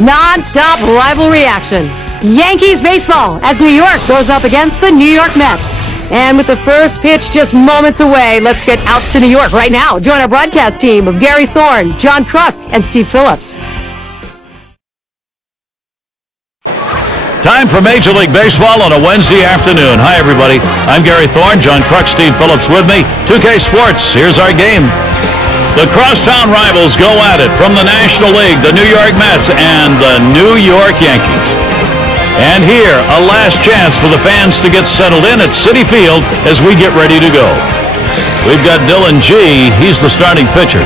Non-stop rivalry action. Yankees baseball as New York goes up against the New York Mets. And with the first pitch just moments away, let's get out to New York right now. Join our broadcast team of Gary Thorne, John Kruk, and Steve Phillips. Time for Major League Baseball on a Wednesday afternoon. Hi, everybody. I'm Gary Thorne, John Kruk, Steve Phillips with me. 2K Sports, here's our game. The crosstown rivals go at it from the National League, the New York Mets and the New York Yankees. And here, a last chance for the fans to get settled in at Citi Field as we get ready to go. We've got Dylan G. He's the starting pitcher.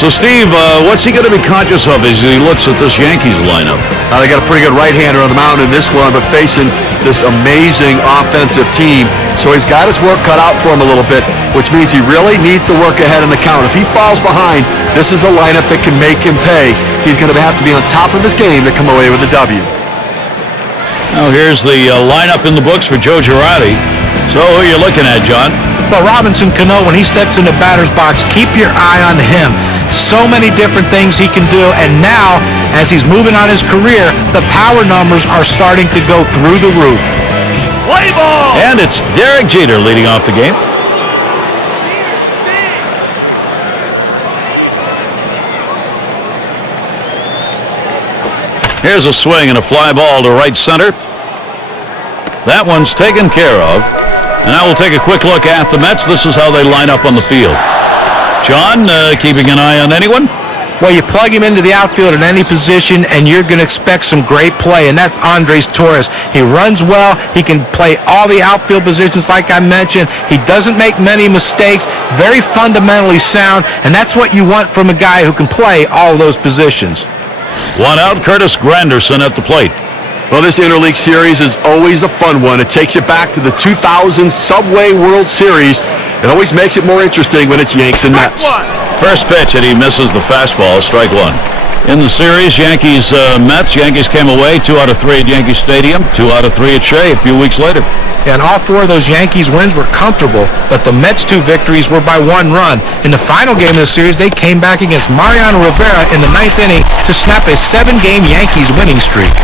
So, Steve, what's he going to be conscious of as he looks at this Yankees lineup? They got a pretty good right-hander on the mound in this one, but facing this amazing offensive team. So he's got his work cut out for him a little bit, which means he really needs to work ahead in the count. If he falls behind, this is a lineup that can make him pay. He's going to have to be on top of his game to come away with a W. Now, here's the lineup in the books for Joe Girardi. So, who are you looking at, John? Well, Robinson Cano, when he steps in the batter's box, keep your eye on him. So many different things he can do, and now, as he's moving on his career, the power numbers are starting to go through the roof. Play ball! And it's Derek Jeter leading off the game. Here's a swing and a fly ball to right center. That one's taken care of. And now we'll take a quick look at the Mets. This is how they line up on the field. John, keeping an eye on anyone? Well, you plug him into the outfield in any position, and you're going to expect some great play, and that's Andres Torres. He runs well. He can play all the outfield positions like I mentioned. He doesn't make many mistakes, very fundamentally sound, and that's what you want from a guy who can play all of those positions. One out, Curtis Granderson at the plate. Well, this interleague series is always a fun one. It takes you back to the 2000 Subway World Series. It always makes it more interesting when it's Yanks and Mets. First pitch, and he misses the fastball, strike one. In the series, Yankees-Mets. Yankees came away 2 out of 3 at Yankee Stadium, 2 out of 3 at Shea a few weeks later. And all 4 of those Yankees wins were comfortable, but the Mets' 2 victories were by 1 run. In the final game of the series, they came back against Mariano Rivera in the 9th inning to snap a 7-game Yankees winning streak.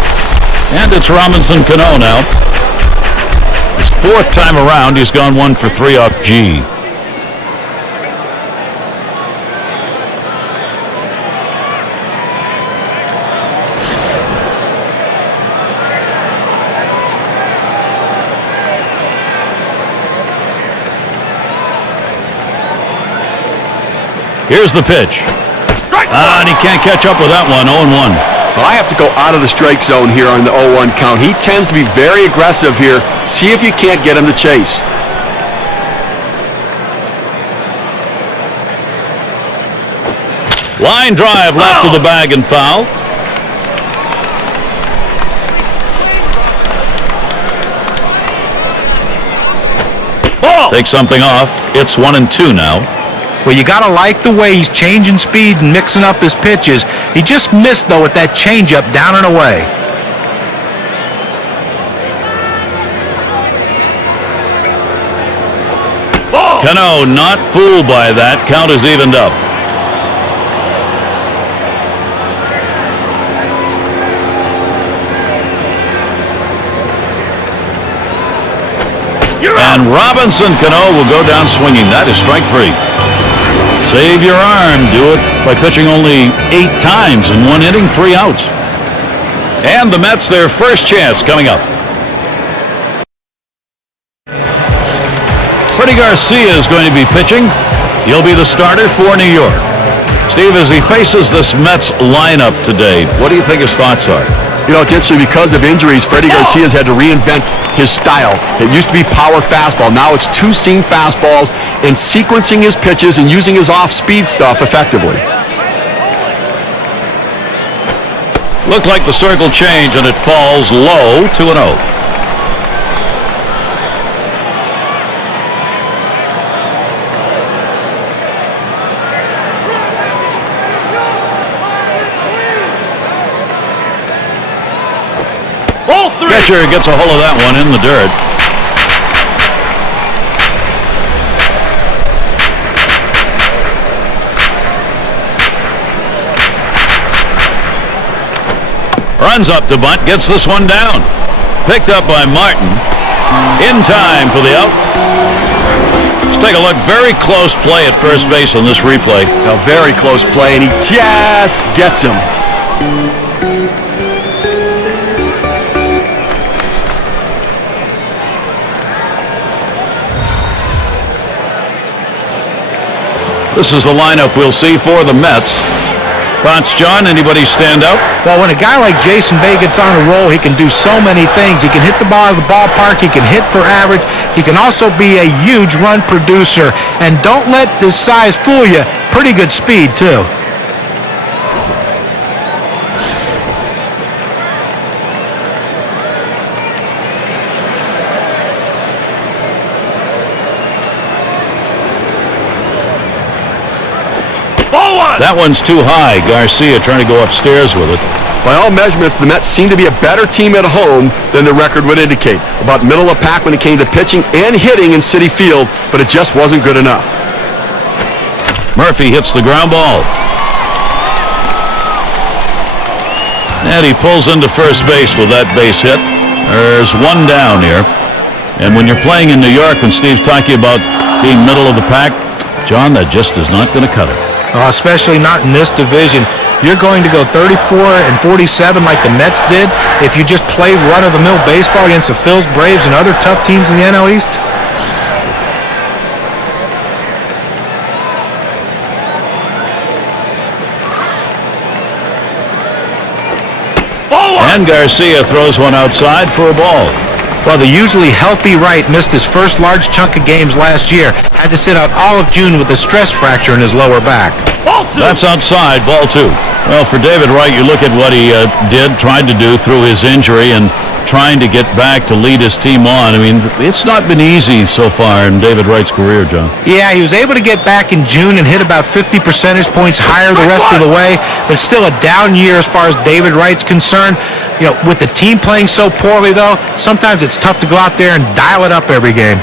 And it's Robinson Cano now. His 4th time around, he's gone 1 for 3 off G. Here's the pitch. And he can't catch up with that one, 0-1. Well, I have to go out of the strike zone here on the 0-1 count. He tends to be very aggressive here. See if you can't get him to chase. Line drive left to the bag and foul. Take something off. It's 1-2 now. Well, you got to like the way he's changing speed and mixing up his pitches. He just missed, though, with that changeup down and away. Cano not fooled by that. Count is evened up. And Robinson Cano will go down swinging. That is strike 3. Save your arm. Do it by pitching only 8 times in 1 inning, 3 outs. And the Mets, their first chance coming up. Freddie Garcia is going to be pitching. He'll be the starter for New York. Steve, as he faces this Mets lineup today, what do you think his thoughts are? You know, it's interesting because of injuries, Freddie Garcia's had to reinvent his style. It used to be power fastball. Now it's 2-seam fastballs and sequencing his pitches and using his off-speed stuff effectively. Looked like the circle change, and it falls low, 2-0. Catcher gets a hold of that one in the dirt. Runs up to bunt, gets this one down. Picked up by Martin. In time for the out. Let's take a look. Very close play at first base on this replay. A very close play, and he just gets him. This is the lineup we'll see for the Mets. Thoughts, John? Anybody stand out? Well, when a guy like Jason Bay gets on a roll, he can do so many things. He can hit the ball out of the ballpark. He can hit for average. He can also be a huge run producer. And don't let this size fool you. Pretty good speed, too. That one's too high. Garcia trying to go upstairs with it. By all measurements, the Mets seem to be a better team at home than the record would indicate. About middle of pack when it came to pitching and hitting in Citi Field, but it just wasn't good enough. Murphy hits the ground ball. And he pulls into first base with that base hit. There's one down here. And when you're playing in New York, when Steve's talking about being middle of the pack, John, that just is not going to cut it. Especially not in this division. You're going to go 34 and 47 like the Mets did if you just play run-of-the-mill baseball against the Phils, Braves, and other tough teams in the NL East. And Garcia throws one outside for a ball. Well, the usually healthy right missed his first large chunk of games last year. Had to sit out all of June with a stress fracture in his lower back. That's outside, ball two. Well, for David Wright, you look at what he tried to do through his injury and trying to get back to lead his team on. I mean, it's not been easy so far in David Wright's career, John. Yeah, he was able to get back in June and hit about 50 percentage points higher the rest of the way, but still a down year as far as David Wright's concerned. You know, with the team playing so poorly, though, sometimes it's tough to go out there and dial it up every game.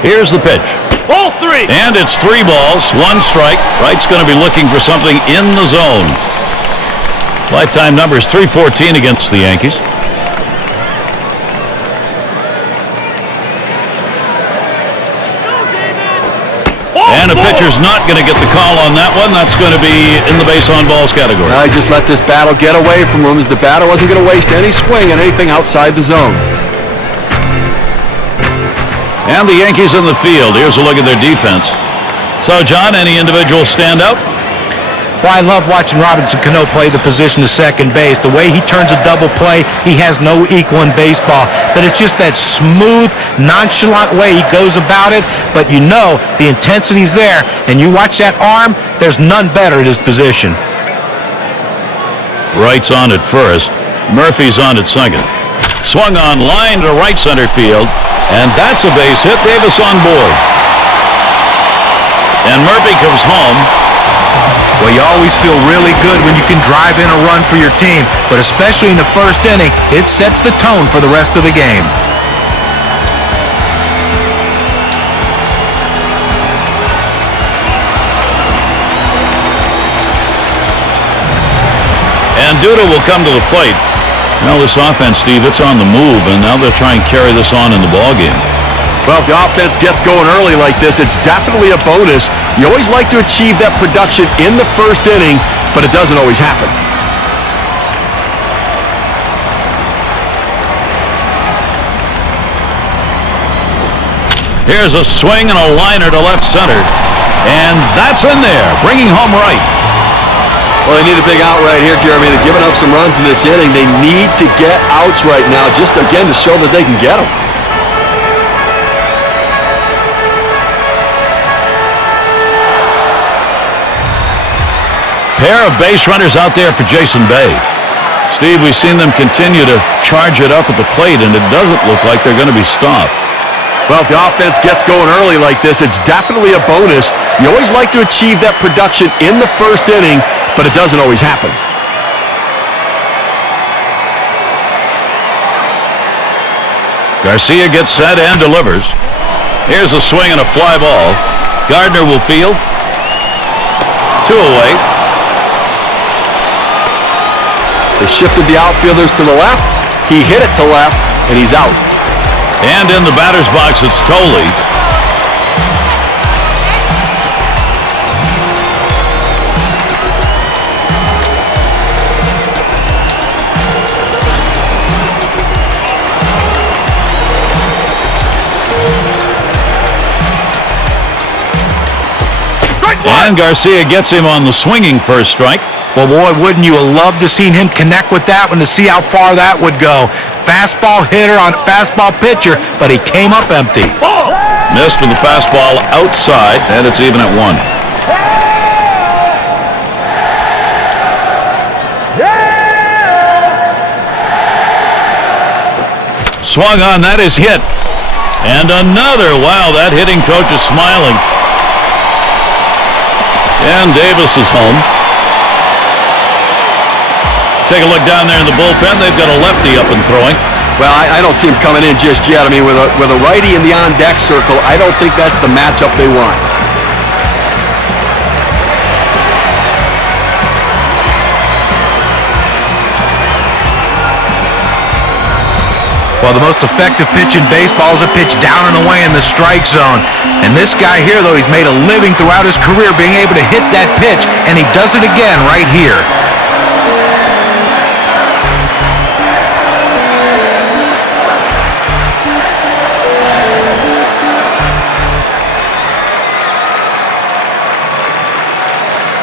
Here's the pitch. Ball three. And it's 3 balls, 1 strike. Wright's going to be looking for something in the zone. Lifetime number is 314 against the Yankees. And the pitcher's not going to get the call on that one. That's going to be in the base on balls category. I just let this battle get away from him as the batter wasn't going to waste any swing on anything outside the zone. And the Yankees in the field. Here's a look at their defense. So, John, any individual stand out? Well, I love watching Robinson Cano play the position of second base. The way he turns a double play, he has no equal in baseball. But it's just that smooth, nonchalant way he goes about it. But you know the intensity's there. And you watch that arm, there's none better at his position. Wright's on at first. Murphy's on at second. Swung on line to right center field. And that's a base hit. Davis on board. And Murphy comes home. Well, you always feel really good when you can drive in a run for your team, but especially in the first inning, it sets the tone for the rest of the game. And Duda will come to the plate. Now this offense, Steve, it's on the move, and now they'll try and carry this on in the ballgame. Well, if the offense gets going early like this, it's definitely a bonus. You always like to achieve that production in the first inning, but it doesn't always happen. Here's a swing and a liner to left center. And that's in there, bringing home Wright. Well, they need a big out right here, Jeremy. They're giving up some runs in this inning. They need to get outs right now, just again to show that they can get them. Pair of base runners out there for Jason Bay. Steve, we've seen them continue to charge it up at the plate, and it doesn't look like they're going to be stopped. Well, if the offense gets going early like this, it's definitely a bonus. You always like to achieve that production in the first inning, but it doesn't always happen. Garcia gets set and delivers. Here's a swing and a fly ball. Gardner will field. 2 away. They shifted the outfielders to the left. He hit it to left, and he's out. And in the batter's box, it's Tolley. And Garcia gets him on the swinging first strike. Well, boy, wouldn't you have loved to seen him connect with that one to see how far that would go. Fastball hitter on fastball pitcher, but he came up empty. Missed with the fastball outside, and it's even at 1. Swung on, that is hit. And another, wow, that hitting coach is smiling. And Davis is home. Take a look down there in the bullpen. They've got a lefty up and throwing. Well, I don't see him coming in just yet. I mean, with a righty in the on-deck circle, I don't think that's the matchup they want. Well, the most effective pitch in baseball is a pitch down and away in the strike zone. And this guy here, though, he's made a living throughout his career being able to hit that pitch, and he does it again right here.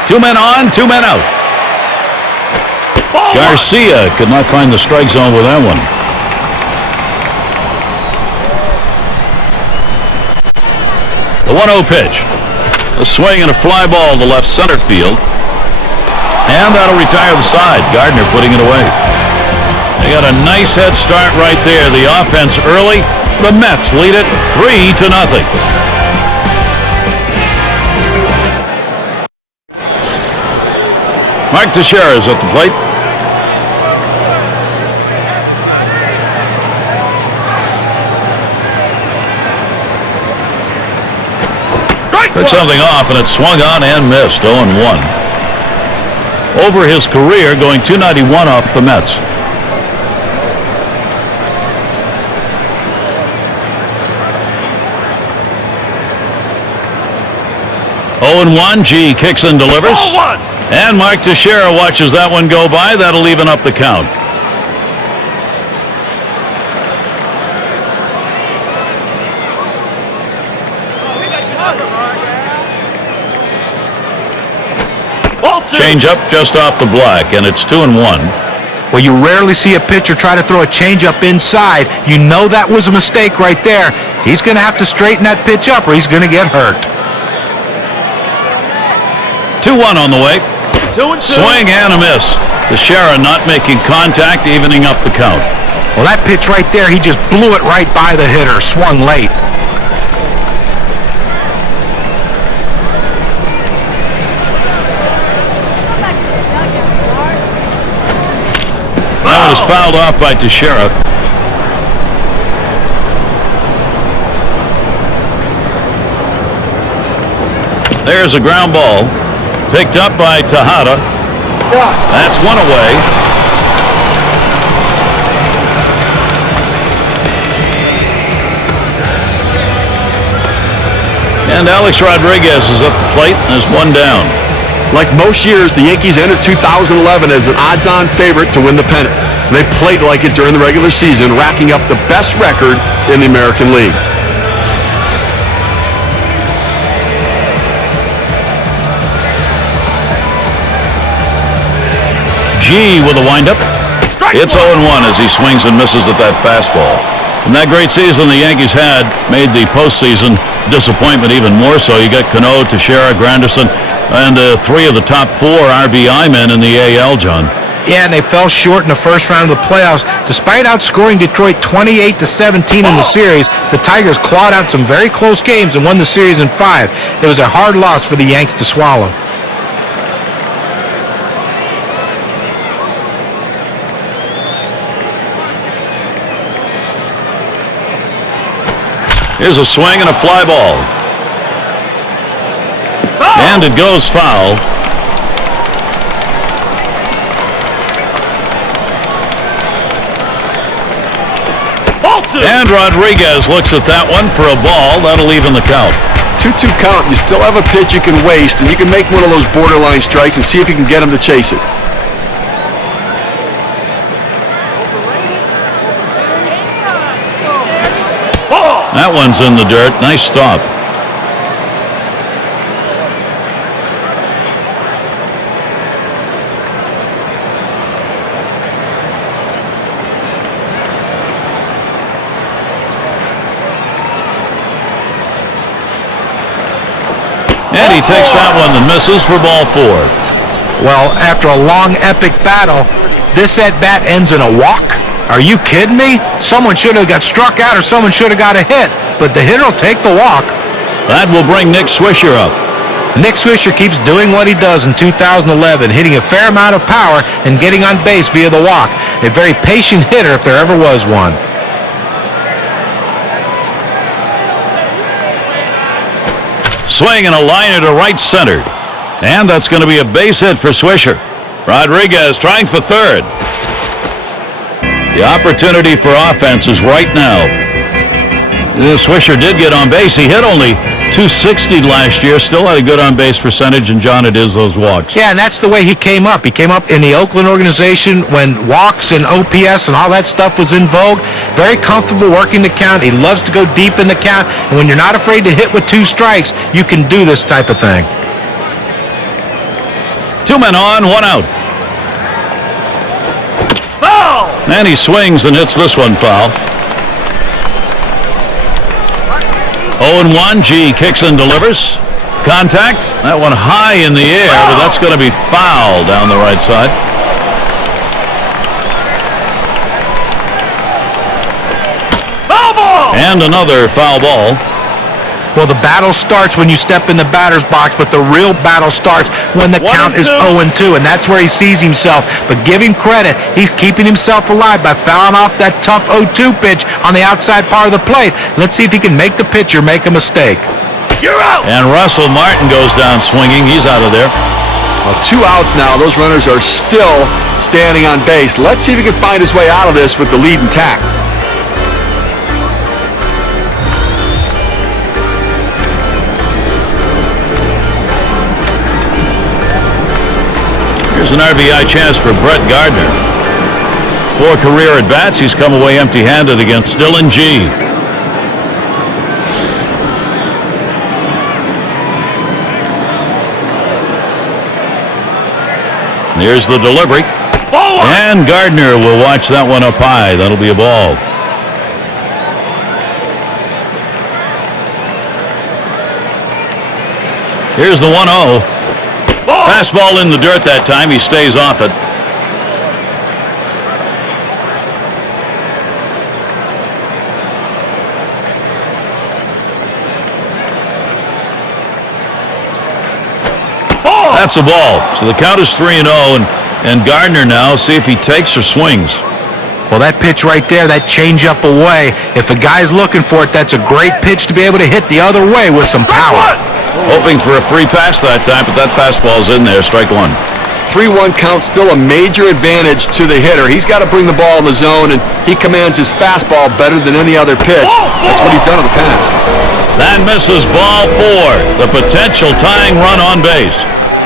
Two men on, 2 men out. Garcia could not find the strike zone with that one. The 1-0 pitch. A swing and a fly ball to left center field. And that'll retire the side. Gardner putting it away. They got a nice head start right there. The offense early. The Mets lead it 3-0. Mark Teixeira's at the plate. Took something off, and it swung on and missed. 0-1. Over his career, going .291 off the Mets. G kicks and delivers. And Mark Teixeira watches that one go by. That'll even up the count. Change up just off the black, and it's 2-1. Well, you rarely see a pitcher try to throw a changeup inside. You know that was a mistake right there. He's going to have to straighten that pitch up or he's going to get hurt. 2-1 on the way. 2-2. Swing and a miss. Teixeira not making contact, evening up the count. Well, that pitch right there, he just blew it right by the hitter, swung late. That was fouled off by Teixeira. There's a ground ball. Picked up by Tejada. That's one away. And Alex Rodriguez is up the plate and is 1 down. Like most years, the Yankees entered 2011 as an odds-on favorite to win the pennant. They played like it during the regular season, racking up the best record in the American League. G with a windup. It's 0-1 as he swings and misses at that fastball. And that great season the Yankees had made the postseason disappointment even more so. You got Cano, Teixeira, Granderson, and 3 of the top 4 RBI men in the AL, John. Yeah, and they fell short in the first round of the playoffs. Despite outscoring Detroit 28-17 in the series, the Tigers clawed out some very close games and won the series in 5. It was a hard loss for the Yanks to swallow. Here's a swing and a fly ball. And it goes foul. And Rodriguez looks at that one for a ball. That'll even the count. 2-2 count. You still have a pitch you can waste, and you can make one of those borderline strikes and see if you can get him to chase it. That one's in the dirt. Nice stop. And he takes that one and misses for ball 4. Well, after a long, epic battle, this at-bat ends in a walk? Are you kidding me? Someone should have got struck out or someone should have got a hit, but the hitter will take the walk. That will bring Nick Swisher up. Nick Swisher keeps doing what he does in 2011, hitting a fair amount of power and getting on base via the walk. A very patient hitter if there ever was one. Swing and a liner to right center. And that's going to be a base hit for Swisher. Rodriguez trying for third. The opportunity for offense is right now. Swisher did get on base. He hit only .260 last year. Still had a good on-base percentage, and John, it is those walks. Yeah, and that's the way he came up. He came up in the Oakland organization when walks and OPS and all that stuff was in vogue. Very comfortable working the count. He loves to go deep in the count, and when you're not afraid to hit with 2 strikes, you can do this type of thing. 2 men on, 1 out. Foul! And he swings and hits this one foul. 0-1, G kicks and delivers. Contact. That one high in the air, but that's going to be foul down the right side. Foul ball! And another foul ball. Well, the battle starts when you step in the batter's box, but the real battle starts when the count is 0-2, and that's where he sees himself. But give him credit. He's keeping himself alive by fouling off that tough 0-2 pitch on the outside part of the plate. Let's see if he can make the pitcher make a mistake. You're out! And Russell Martin goes down swinging. He's out of there. Well, 2 outs now. Those runners are still standing on base. Let's see if he can find his way out of this with the lead intact. Here's an RBI chance for Brett Gardner. 4 career at-bats. He's come away empty-handed against Dylan G. Here's the delivery. And Gardner will watch that one up high. That'll be a ball. Here's the 1-0. Fastball in the dirt that time. He stays off it. That's a ball. So the count is 3-0, and Gardner now, see if he takes or swings. Well, that pitch right there, that change-up away, if a guy's looking for it, that's a great pitch to be able to hit the other way with some power. Hoping for a free pass that time, but that fastball's in there. Strike 1. 3-1 count, still a major advantage to the hitter. He's got to bring the ball in the zone, and he commands his fastball better than any other pitch. That's what he's done in the past. That misses ball 4. The potential tying run on base.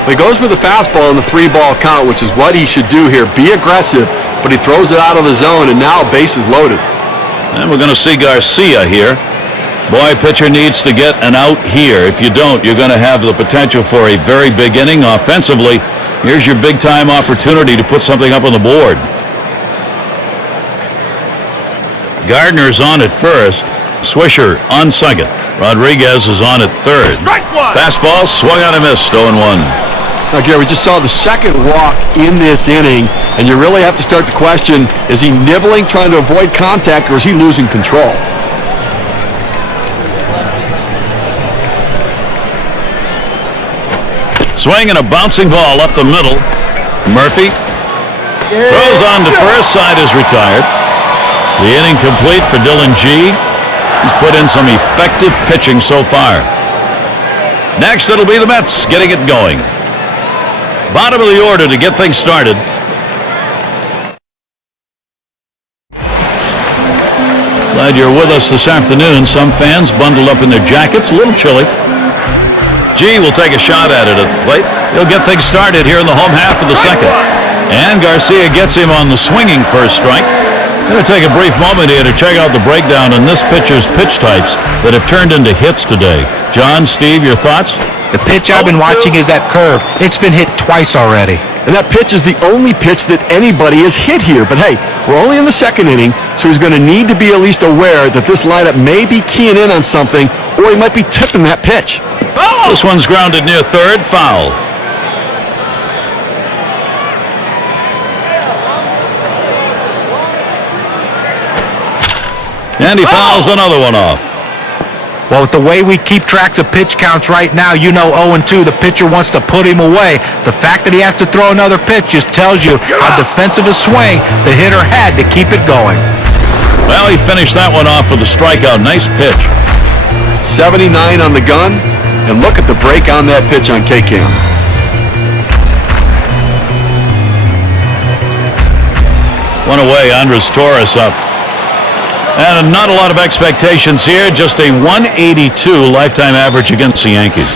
He goes with the fastball in the 3-ball count, which is what he should do here. Be aggressive, but he throws it out of the zone, and now base is loaded. And we're going to see Garcia here. Boy, pitcher needs to get an out here. If you don't, you're going to have the potential for a very big inning offensively. Here's your big-time opportunity to put something up on the board. Gardner's on at first. Swisher on second. Rodriguez is on at third. Fastball swung on and missed. 0-1. Now, Gary, we just saw the second walk in this inning, and you really have to start to question, is he nibbling, trying to avoid contact, or is he losing control? Swing and a bouncing ball up the middle. Murphy throws on to first. Side is retired. The inning complete for Dylan G. He's put in some effective pitching so far. Next, it'll be the Mets getting it going. Bottom of the order to get things started. Glad you're with us this afternoon. Some fans bundled up in their jackets, a little chilly. G will take a shot at it at the plate. He'll get things started here in the home half of the second. And Garcia gets him on the swinging first strike. Going to take a brief moment here to check out the breakdown on this pitcher's pitch types that have turned into hits today. John, Steve, your thoughts? The pitch I've been watching is that curve. It's been hit twice already. And that pitch is the only pitch that anybody has hit here. But hey, we're only in the second inning, so he's going to need to be at least aware that this lineup may be keying in on something, or he might be tipping that pitch. This one's grounded near third, foul. And he fouls another one off. Well, with the way we keep tracks of pitch counts right now, you know 0-2, the pitcher wants to put him away. The fact that he has to throw another pitch just tells you how defensive a swing the hitter had to keep it going. Well, he finished that one off with a strikeout. Nice pitch. 79 on the gun, and look at the break on that pitch on K-Cam. One away, Andres Torres up. And not a lot of expectations here, just a 182 lifetime average against the Yankees.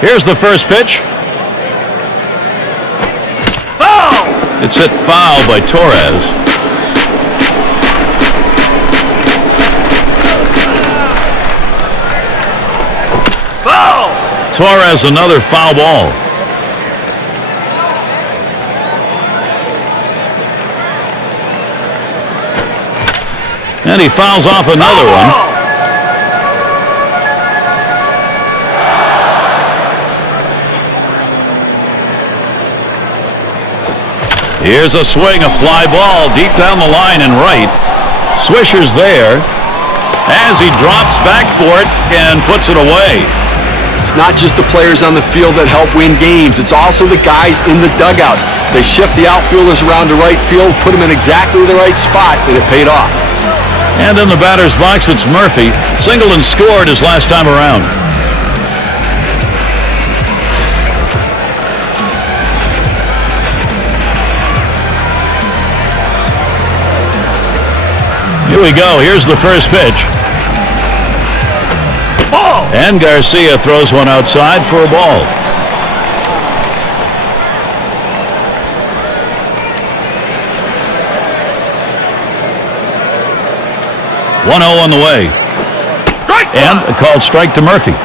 Here's the first pitch. Foul! It's hit foul by Torres. Foul! Torres, another foul ball. And he fouls off another one. Here's a swing, a fly ball deep down the line and right. Swisher's there as he drops back for it and puts it away. It's not just the players on the field that help win games. It's also the guys in the dugout. They shift the outfielders around to right field, put them in exactly the right spot, and it paid off. And in the batter's box, it's Murphy. Singled and scored his last time around. Here we go. Here's the first pitch. Ball. And Garcia throws one outside for a ball. One 0 on the way. And a called strike to Murphy.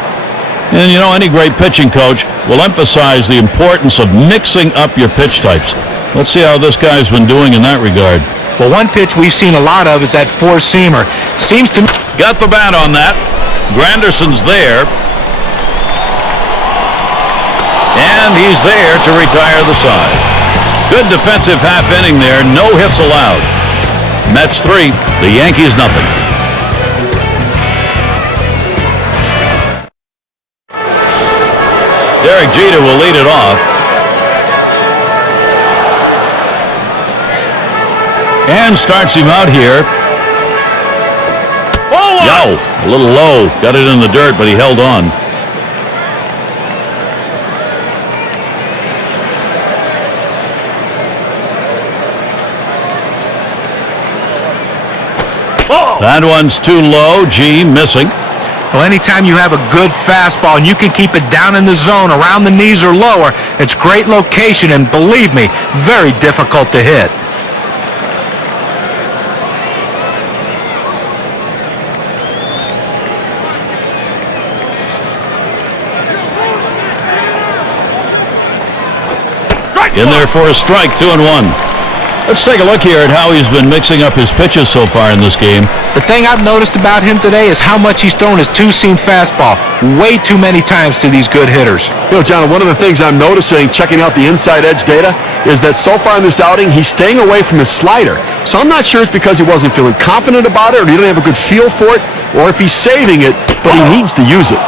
And you know, any great pitching coach will emphasize the importance of mixing up your pitch types. Let's see how this guy's been doing in that regard. Well, one pitch we've seen a lot of is that four-seamer. Seems to me... Got the bat on that. Granderson's there. And he's there to retire the side. Good defensive half inning there. No hits allowed. Mets 3, the Yankees nothing. Derek Jeter will lead it off. And starts him out here. Yo, a little low. Got it in the dirt, but he held on. That one's too low. G missing. Well, anytime you have a good fastball and you can keep it down in the zone around the knees or lower, it's great location and, believe me, very difficult to hit. In there for a strike, 2-1. Let's take a look here at how he's been mixing up his pitches so far in this game. The thing I've noticed about him today is how much he's thrown his two-seam fastball. Way too many times to these good hitters. You know, John, one of the things I'm noticing, checking out the inside edge data, is that so far in this outing, he's staying away from his slider. So I'm not sure it's because he wasn't feeling confident about it, or he didn't have a good feel for it, or if he's saving it, but he needs to use it.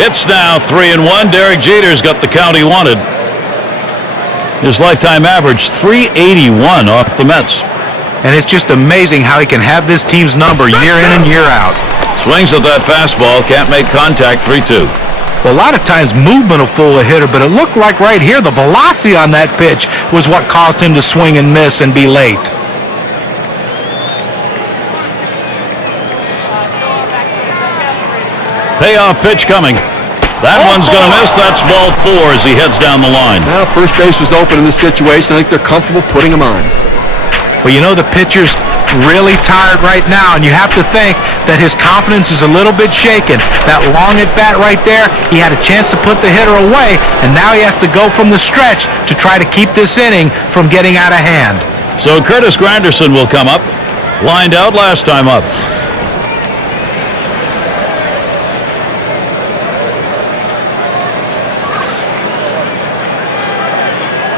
It's now 3-1. Derek Jeter's got the count he wanted. His lifetime average, 381 off the Mets. and it's just amazing how he can have this team's number year in and year out. Swings at that fastball, can't make contact, 3-2. Well, a lot of times movement will fool a hitter, but it looked like right here the velocity on that pitch was what caused him to swing and miss and be late. Payoff pitch coming. That one's going to miss. That's ball 4 as he heads down the line. Now, first base was open in this situation. I think they're comfortable putting him on. Well, you know the pitcher's really tired right now, and you have to think that his confidence is a little bit shaken. That long at bat right there, he had a chance to put the hitter away, and now he has to go from the stretch to try to keep this inning from getting out of hand. So Curtis Granderson will come up. Lined out last time up.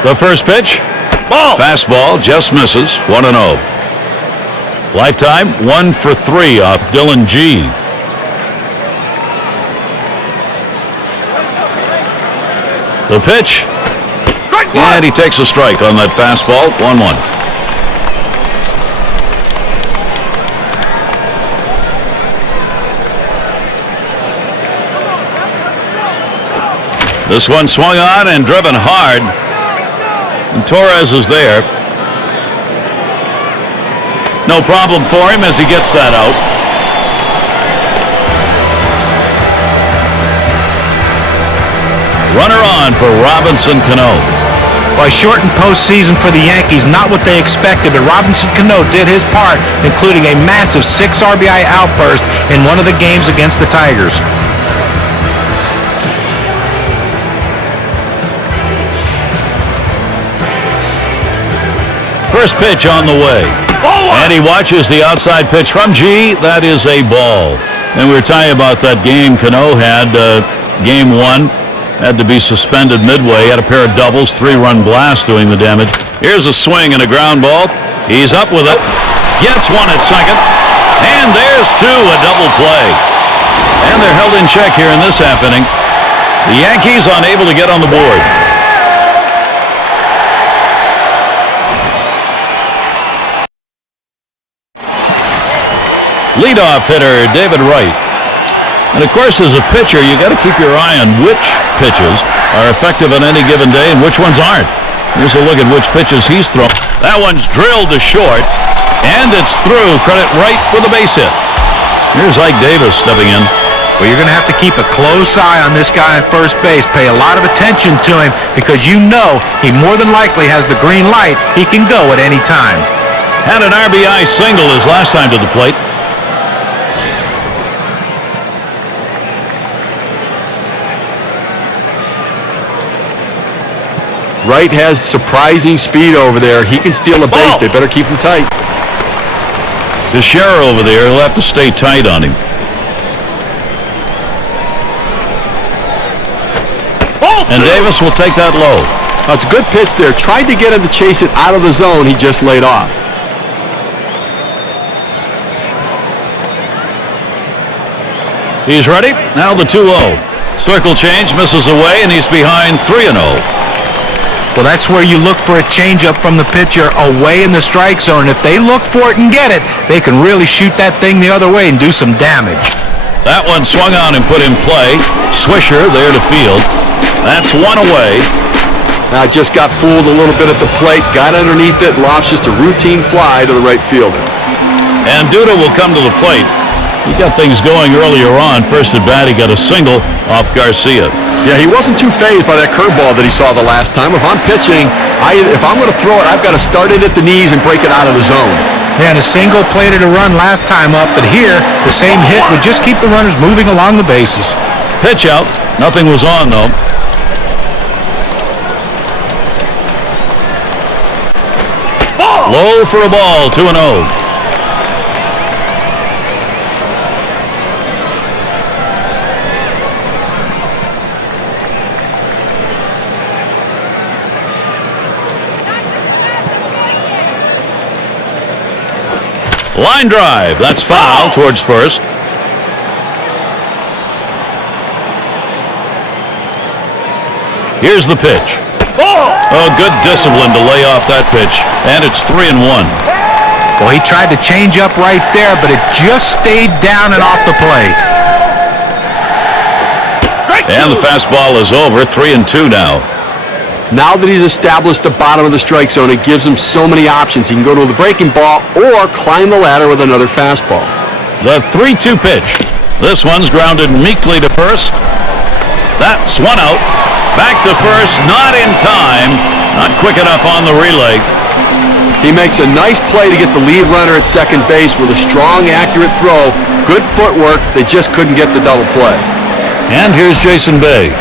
The first pitch. Ball. Fastball just misses. 1-0. Lifetime 1 for 3 off Dylan G. The pitch. And he takes a strike on that fastball. 1-1. This one swung on and driven hard. And Torres is there. No problem for him as he gets that out. Runner on for Robinson Cano. By shortened postseason for the Yankees, not what they expected, but Robinson Cano did his part, including a massive 6 RBI outburst in one of the games against the Tigers. First pitch on the way. And he watches the outside pitch from G. That is a ball. And we were telling you about that game Cano had. Game 1 had to be suspended midway. Had a pair of doubles, 3-run blast doing the damage. Here's a swing and a ground ball. He's up with it. Gets one at second. And there's 2, a double play. And they're held in check here in this half inning. The Yankees unable to get on the board. Leadoff hitter David Wright. And of course, as a pitcher, you got to keep your eye on which pitches are effective on any given day and which ones aren't. Here's a look at which pitches he's thrown. That one's drilled to short, and it's through. Credit Wright for the base hit. Here's Ike Davis stepping in. Well, you're going to have to keep a close eye on this guy on first base. Pay a lot of attention to him because you know he more than likely has the green light. He can go at any time. Had an RBI single his last time to the plate. Wright has surprising speed over there. He can steal a base. They better keep him tight. Teixeira over there, he'll have to stay tight on him. And Davis will take that low. Oh, it's a good pitch there. Tried to get him to chase it out of the zone. He just laid off. He's ready. Now the 2-0. Circle change, misses away, and he's behind 3-0. Well, that's where you look for a changeup from the pitcher away in the strike zone. If they look for it and get it, they can really shoot that thing the other way and do some damage. That one swung on and put in play. Swisher there to field. That's 1 away. Now just got fooled a little bit at the plate. Got underneath it. Lost just a routine fly to the right fielder. And Duda will come to the plate. He got things going earlier on. First at bat, he got a single off Garcia. Yeah, he wasn't too fazed by that curveball that he saw the last time. If I'm pitching, if I'm going to throw it, I've got to start it at the knees and break it out of the zone. Yeah, and a single plated a run last time up, but here, the same hit would just keep the runners moving along the bases. Pitch out. Nothing was on, though. Low for a ball, 2-0. Line drive. That's foul towards first. Here's the pitch. Oh, good discipline to lay off that pitch. And it's 3-1. Well, he tried to change up right there, but it just stayed down and off the plate. And the fastball is over, 3-2 now. Now that he's established the bottom of the strike zone, it gives him so many options. He can go to the breaking ball or climb the ladder with another fastball. The 3-2 pitch. This one's grounded meekly to first. That's one out. Back to first, not in time. Not quick enough on the relay. He makes a nice play to get the lead runner at second base with a strong, accurate throw. Good footwork. They just couldn't get the double play. And here's Jason Bay.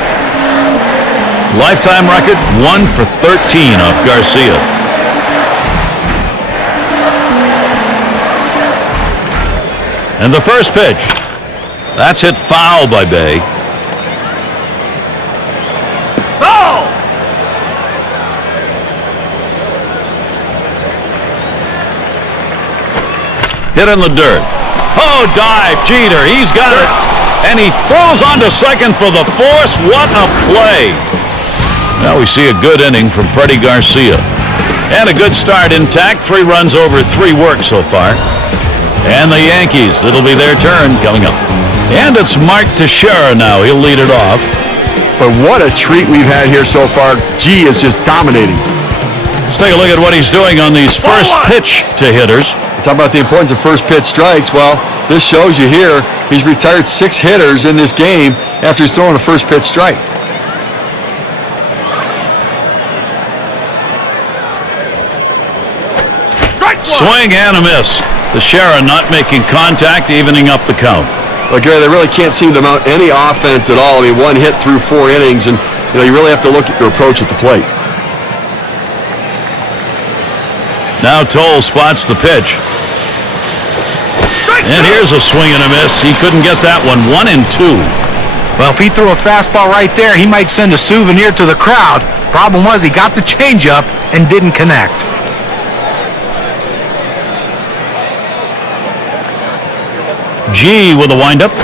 Lifetime record, 1 for 13 off Garcia. And the first pitch. That's hit foul by Bay. Foul! Hit in the dirt. Oh, dive. Jeter. He's got it. And he throws on to second for the force. What a play. Now we see a good inning from Freddie Garcia. And a good start intact. 3 runs over 3 work so far. And the Yankees, it'll be their turn coming up. And it's Mark Teixeira now. He'll lead it off. But what a treat we've had here so far. G is just dominating. Let's take a look at what he's doing on these first pitch to hitters. Talk about the importance of first pitch strikes. Well, this shows you here he's retired 6 hitters in this game after he's throwing a first pitch strike. Swing and a miss. Teixeira not making contact, evening up the count. But Gary, they really can't seem to mount any offense at all. I mean, 1 hit through 4 innings, and you really have to look at your approach at the plate. Now Toll spots the pitch. And here's a swing and a miss. He couldn't get that one. 1-2. Well, if he threw a fastball right there, he might send a souvenir to the crowd. Problem was he got the changeup and didn't connect. G with a windup.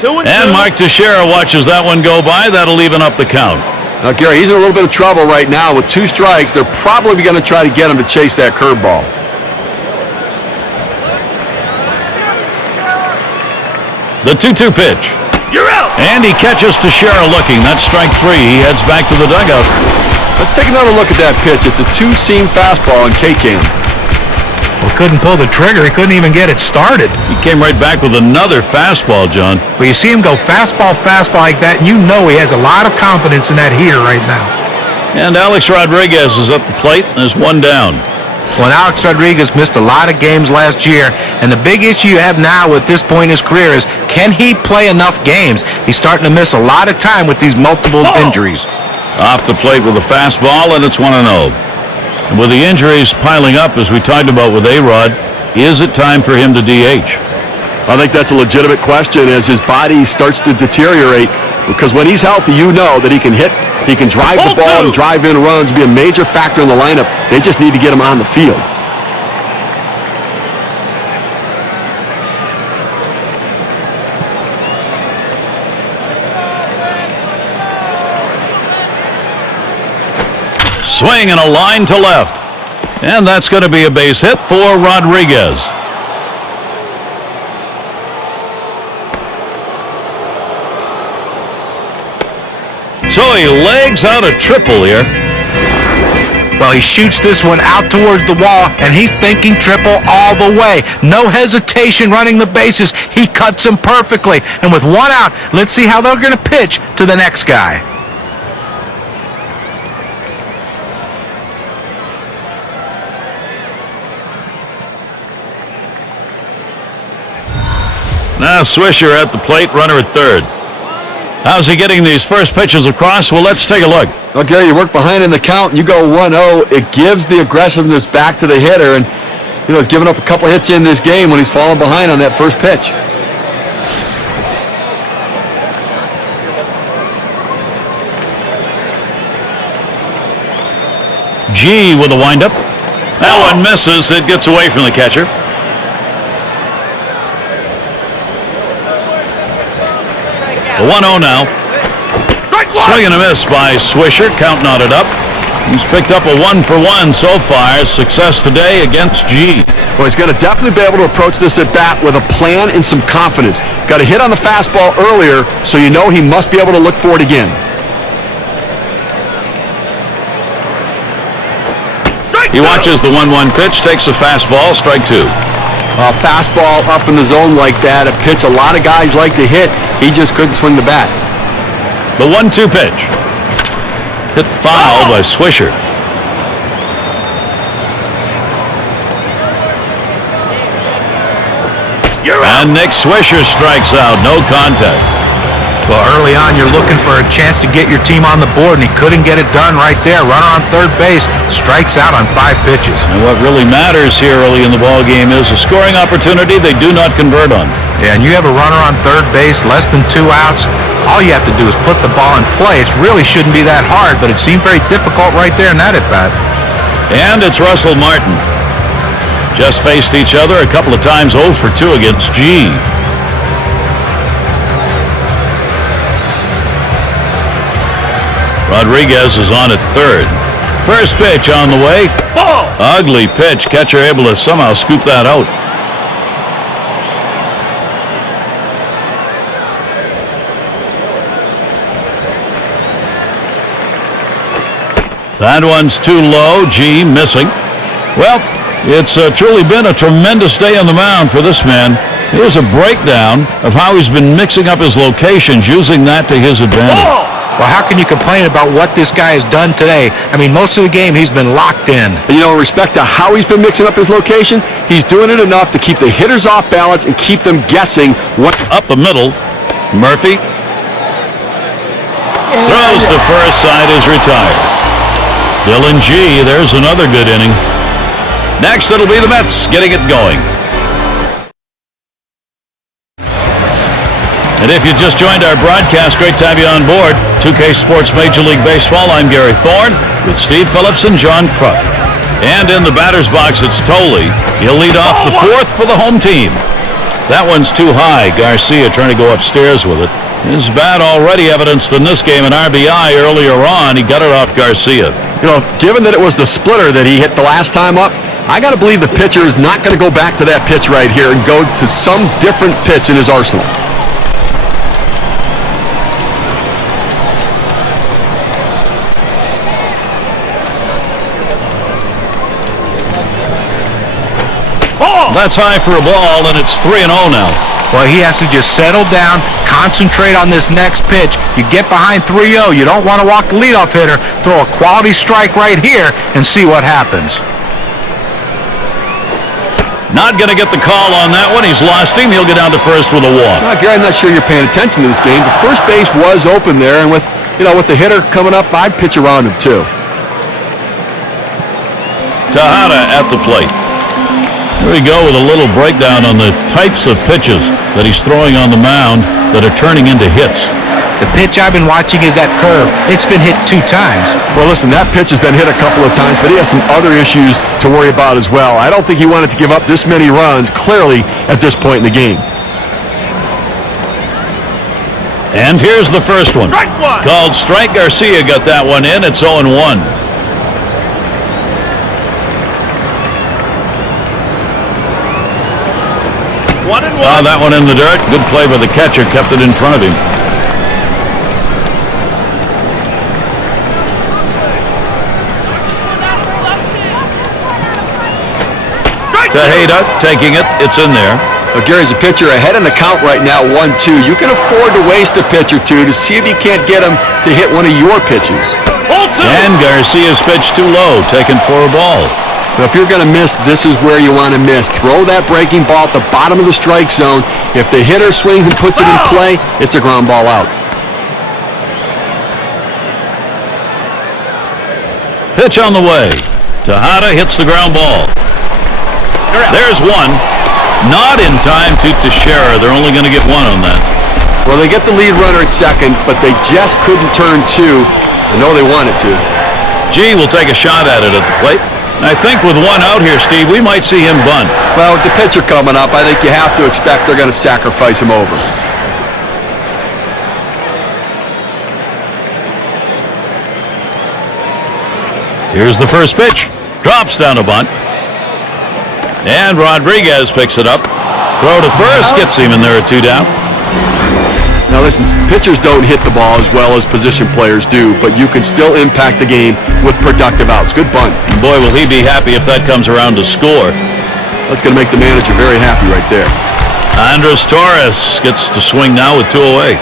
And Mark Teixeira watches that one go by. That'll even up the count. Now, Gary, he's in a little bit of trouble right now. With 2 strikes, they're probably going to try to get him to chase that curveball. The 2-2 pitch. You're out! And he catches Teixeira looking. That's strike 3. He heads back to the dugout. Let's take another look at that pitch. It's a 2-seam fastball on K-Cam. Well, couldn't pull the trigger. He couldn't even get it started. He came right back with another fastball, John. Well, you see him go fastball like that, and you know he has a lot of confidence in that heater right now. And Alex Rodriguez is up the plate and is 1 down. Well, Alex Rodriguez missed a lot of games last year, and the big issue you have now at this point in his career is, can he play enough games? He's starting to miss a lot of time with these multiple injuries. Off the plate with a fastball, and it's 1-0. And with the injuries piling up, as we talked about with A-Rod, is it time for him to DH? I think that's a legitimate question as his body starts to deteriorate, because when he's healthy, you know that he can hit, he can drive the ball and drive in runs, be a major factor in the lineup. They just need to get him on the field. Swing and a line to left. And that's going to be a base hit for Rodriguez. So he legs out a triple here. Well, he shoots this one out towards the wall, and he's thinking triple all the way. No hesitation running the bases. He cuts him perfectly. And with 1 out, let's see how they're going to pitch to the next guy. Now Swisher at the plate, runner at third. How's he getting these first pitches across? Well, let's take a look. Okay, you work behind in the count, and you go 1-0. It gives the aggressiveness back to the hitter, and he's given up a couple hits in this game when he's fallen behind on that first pitch. G with a windup. That one misses. It gets away from the catcher. The 1-0 now. Swing and a miss by Swisher. Count knotted up. He's picked up a 1-for-1 so far. Success today against G. Well, he's going to definitely be able to approach this at-bat with a plan and some confidence. Got a hit on the fastball earlier, so you know he must be able to look for it again. He watches the 1-1 pitch, takes the fastball, strike two. Fastball up in the zone like that, a pitch a lot of guys like to hit. He just couldn't swing the bat. The 1-2 pitch. Hit foul by Swisher. And Nick Swisher strikes out. No contact. Well, early on, you're looking for a chance to get your team on the board, and he couldn't get it done right there. Runner on third base, strikes out on 5 pitches. And what really matters here early in the ball game is a scoring opportunity they do not convert on. Yeah, and you have a runner on third base, less than 2 outs. All you have to do is put the ball in play. It really shouldn't be that hard, but it seemed very difficult right there in that at-bat. And it's Russell Martin. Just faced each other a couple of times, 0 for 2 against G. Rodriguez is on at third. First pitch on the way. Ugly pitch. Catcher able to somehow scoop that out. That one's too low. G missing. Well, it's truly been a tremendous day on the mound for this man. Here's a breakdown of how he's been mixing up his locations, using that to his advantage. Well, how can you complain about what this guy has done today? I mean, most of the game he's been locked in. You know, in respect to how he's been mixing up his location, he's doing it enough to keep the hitters off balance and keep them guessing what... Up the middle, Murphy throws to first, side is retired. Dylan G, there's another good inning. Next, it'll be the Mets getting it going. And if you just joined our broadcast, great to have you on board. 2K Sports Major League Baseball, I'm Gary Thorne with Steve Phillips and John Kruk. And in the batter's box, it's Tolley. He'll lead off the fourth for the home team. That one's too high. Garcia trying to go upstairs with it. His bat already evidenced in this game an RBI earlier on. He got it off Garcia. You know, given that it was the splitter that he hit the last time up, I got to believe the pitcher is not going to go back to that pitch right here and go to some different pitch in his arsenal. That's high for a ball, and it's 3-0 now. Well, he has to just settle down, concentrate on this next pitch. You get behind 3-0, you don't want to walk the leadoff hitter. Throw a quality strike right here and see what happens. Not going to get the call on that one. He's lost him. He'll get down to first with a walk. Well, Gary, I'm not sure you're paying attention to this game, but first base was open there, and with the hitter coming up, I'd pitch around him too. Tejada at the plate. Here we go with a little breakdown on the types of pitches that he's throwing on the mound that are turning into hits. The pitch I've been watching is that curve. It's been hit 2 times. Well, listen, that pitch has been hit a couple of times, but he has some other issues to worry about as well. I don't think he wanted to give up this many runs, clearly, at this point in the game. And here's the first one. Called strike. Garcia got that one in. It's 0-1. That one in the dirt. Good play by the catcher. Kept it in front of him. Tejada taking it. It's in there. Well, Gary's a pitcher ahead in the count right now, 1-2. You can afford to waste a pitch or two to see if you can't get him to hit one of your pitches. And Garcia's pitch too low. Taken for a ball. But if you're going to miss, this is where you want to miss. Throw that breaking ball at the bottom of the strike zone. If the hitter swings and puts it in play, it's a ground ball out. Pitch on the way. Tejada hits the ground ball. There's one. Not in time to Teixeira. They're only going to get one on that. Well, they get the lead runner at second, but they just couldn't turn 2. I know they wanted to. G will take a shot at it at the plate. I think with one out here, Steve, we might see him bunt. Well, with the pitcher coming up, I think you have to expect they're going to sacrifice him over. Here's the first pitch. Drops down a bunt. And Rodriguez picks it up. Throw to first gets him, and there are 2 down. Now listen, pitchers don't hit the ball as well as position players do, but you can still impact the game with productive outs. Good bunt. Boy, will he be happy if that comes around to score. That's going to make the manager very happy right there. Andres Torres gets to swing now with 2 away.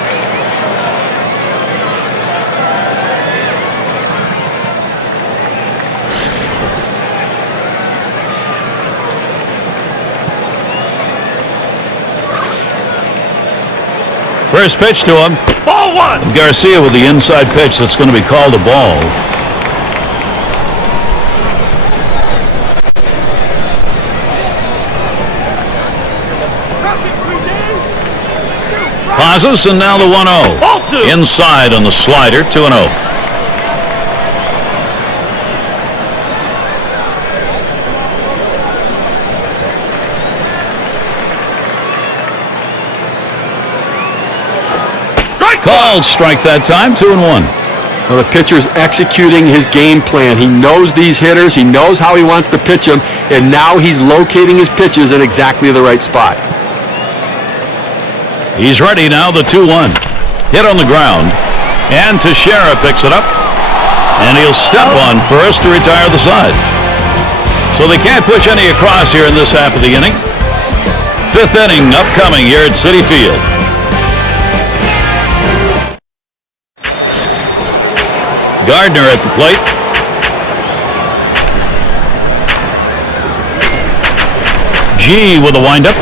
First pitch to him. Ball 1. And Garcia with the inside pitch that's going to be called a ball. Pauses, and now the 1-0. Ball 2. Inside on the slider, 2-0. Called strike that time, 2-1. Well, the pitcher's executing his game plan. He knows these hitters. He knows how he wants to pitch them, and now he's locating his pitches in exactly the right spot. He's ready now, the 2-1. Hit on the ground, and Teixeira picks it up, and he'll step on first to retire the side. So they can't push any across here in this half of the inning. 5th inning upcoming here at Citi Field. Gardner at the plate. G with a windup.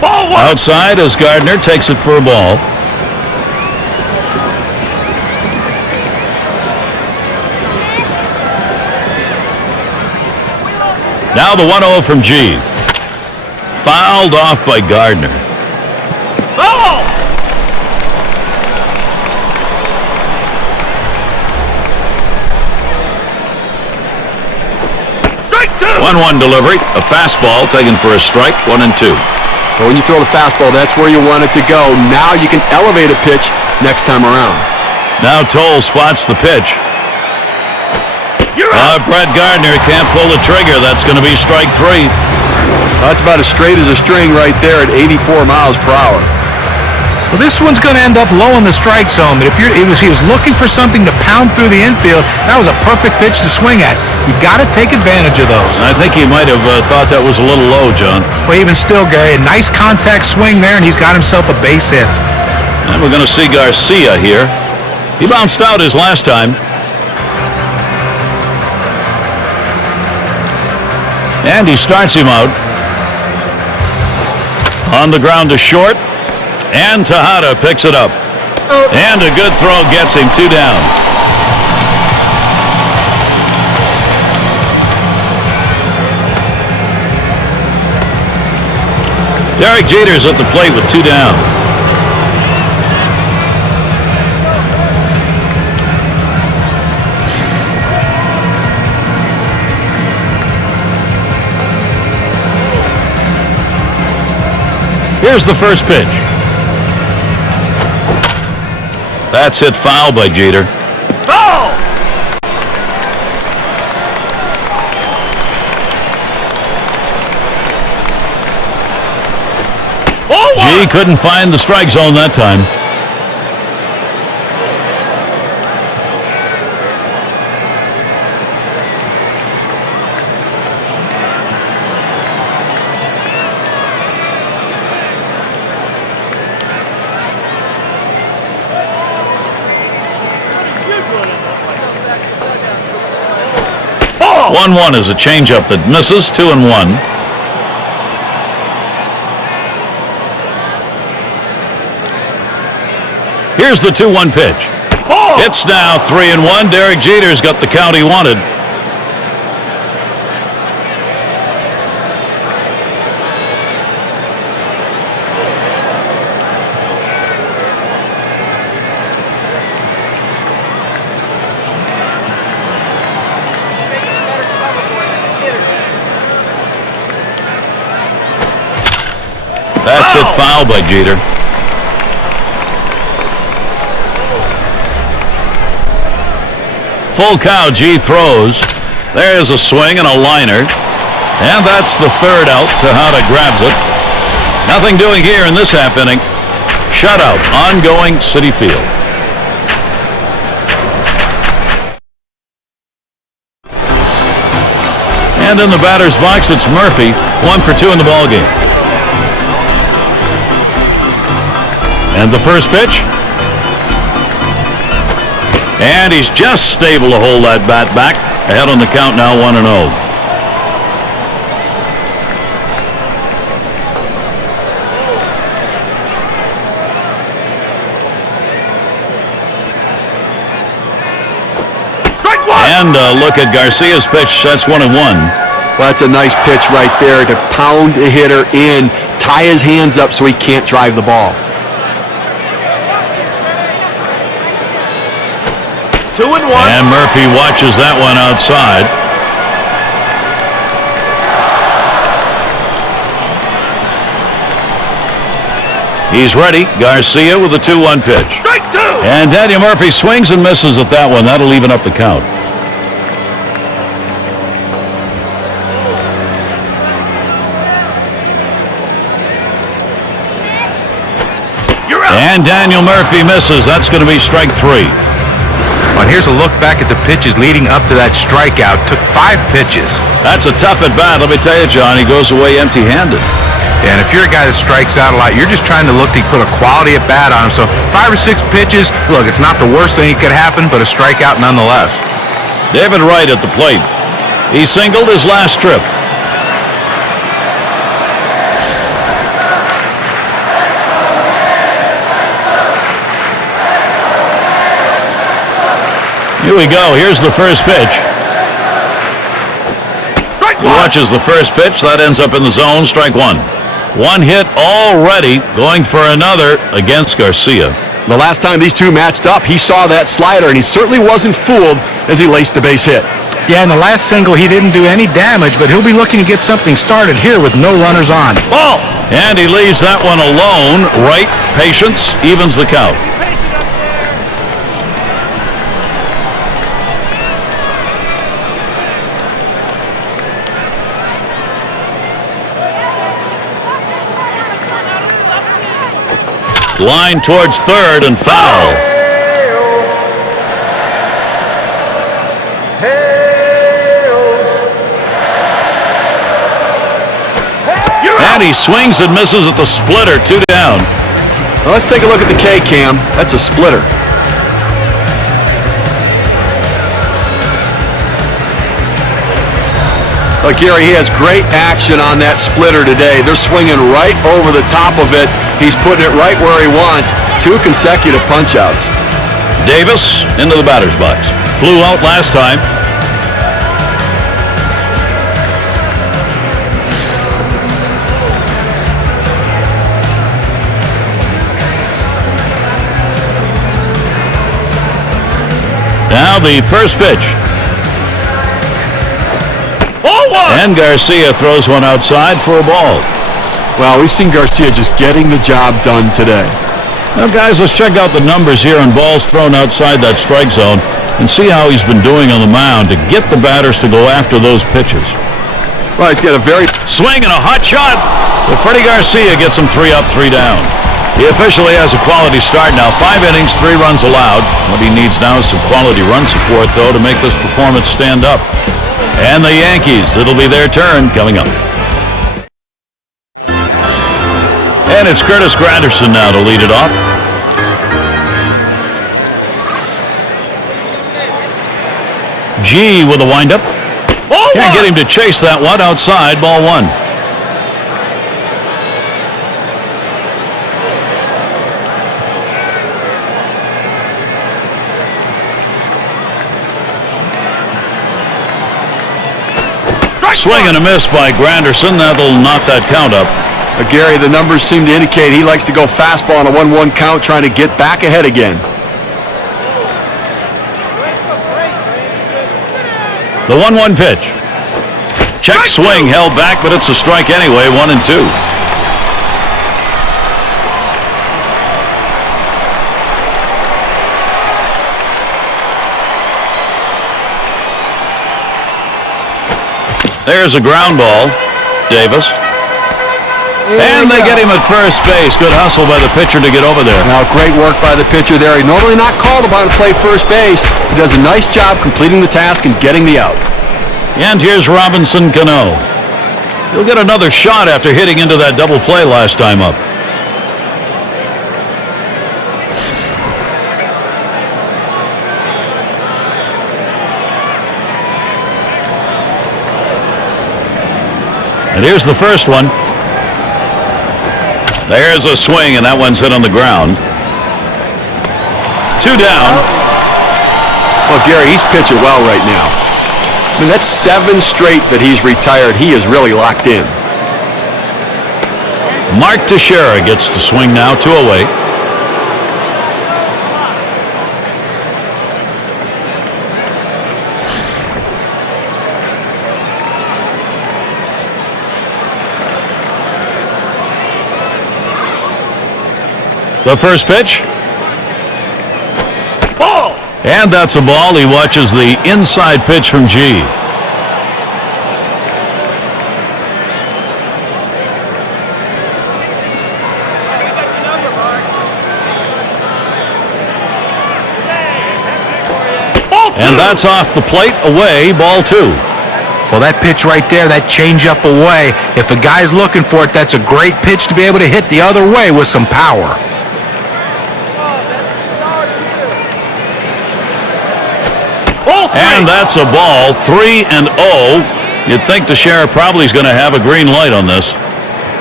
Ball 1. Outside as Gardner takes it for a ball. Now the 1-0 from G. Fouled off by Gardner. Ball! 1-1 delivery, a fastball taken for a strike, 1-2. But when you throw the fastball, that's where you want it to go. Now you can elevate a pitch next time around. Now Toll spots the pitch. Brett Gardner can't pull the trigger. That's going to be strike 3. That's about as straight as a string right there at 84 miles per hour. Well, this one's going to end up low in the strike zone, but if he was looking for something to pound through the infield, that was a perfect pitch to swing at. You got to take advantage of those. I think he might have thought that was a little low, John. Well, even still, Gary, a nice contact swing there, and he's got himself a base hit. And we're going to see Garcia here. He bounced out his last time. And he starts him out. On the ground to short. And Tejada picks it up. And a good throw gets him 2 down. Derek Jeter's at the plate with 2 down. Here's the first pitch. That's hit foul by Jeter. Foul! G couldn't find the strike zone that time. Oh! 1-1 is a changeup that misses. 2-1. Here's the 2-1 pitch. Oh! It's now 3-1. Derek Jeter's got the count he wanted. That's hit foul by Jeter. Full count, G throws. There's a swing and a liner. And that's the third out. Tejada grabs it. Nothing doing here in this half inning. Shutout, ongoing, Citi Field. And in the batter's box, it's Murphy, 1 for 2 in the ballgame. And the first pitch. And he's just stable to hold that bat back. Ahead on the count now, 1-0. And look at Garcia's pitch. That's 1-1. Well, that's a nice pitch right there to pound the hitter in, tie his hands up so he can't drive the ball. 2-1. And Murphy watches that one outside. He's ready. Garcia with a 2-1 pitch. Strike 2. And Daniel Murphy swings and misses at that one. That'll even up the count. And Daniel Murphy misses. That's going to be strike 3. Well, here's a look back at the pitches leading up to that strikeout. Took 5 pitches. That's a tough at bat. Let me tell you, John, he goes away empty-handed. And if you're a guy that strikes out a lot, you're just trying to look to put a quality at bat on him. So 5 or 6 pitches, look, it's not the worst thing that could happen, but a strikeout nonetheless. David Wright at the plate. He singled his last trip. Here we go. Here's the first pitch. He watches the first pitch. That ends up in the zone. Strike 1. 1 hit already. Going for another against Garcia. The last time these two matched up, he saw that slider, and he certainly wasn't fooled as he laced the base hit. Yeah, in the last single, he didn't do any damage, but he'll be looking to get something started here with no runners on. Ball! And he leaves that one alone. Right, patience, evens the count. Line towards third and foul. And he swings and misses at the splitter. 2 down. Well, let's take a look at the K cam. That's a splitter. Gary, he has great action on that splitter today. They're swinging right over the top of it. He's putting it right where he wants. 2 consecutive punch-outs. Davis into the batter's box. Flew out last time. Now the first pitch. And Garcia throws one outside for a ball. Well, we've seen Garcia just getting the job done today. Now, guys, let's check out the numbers here on balls thrown outside that strike zone and see how he's been doing on the mound to get the batters to go after those pitches. Well, he's got a very swing and a hot shot. But Freddie Garcia gets him 3 up, 3 down. He officially has a quality start now. 5 innings, 3 runs allowed. What he needs now is some quality run support, though, to make this performance stand up. And the Yankees, it'll be their turn coming up. And it's Curtis Granderson now to lead it off. G with a windup. Can't get him to chase that one outside. Ball 1. Swing and a miss by Granderson. That'll knock that count up. Gary, the numbers seem to indicate he likes to go fastball on a 1-1 count, trying to get back ahead again. The 1-1 pitch. Check swing held back, but it's a strike anyway. 1-2. There's a ground ball. Davis. And they get him at first base. Good hustle by the pitcher to get over there. Now, great work by the pitcher there. He's normally not called upon to play first base. He does a nice job completing the task and getting the out. And here's Robinson Cano. He'll get another shot after hitting into that double play last time up. And here's the first one. There's a swing, and that one's hit on the ground. 2 down. Well, Gary, he's pitching well right now. I mean, that's 7 straight that he's retired. He is really locked in. Mark Teixeira gets to swing now, 2 away. The first pitch. Ball! And that's a ball. He watches the inside pitch from G. And that's off the plate, away, ball 2. Well, that pitch right there, that changeup away, if a guy's looking for it, that's a great pitch to be able to hit the other way with some power. And that's a ball, 3-0. You'd think Teixeira probably is going to have a green light on this.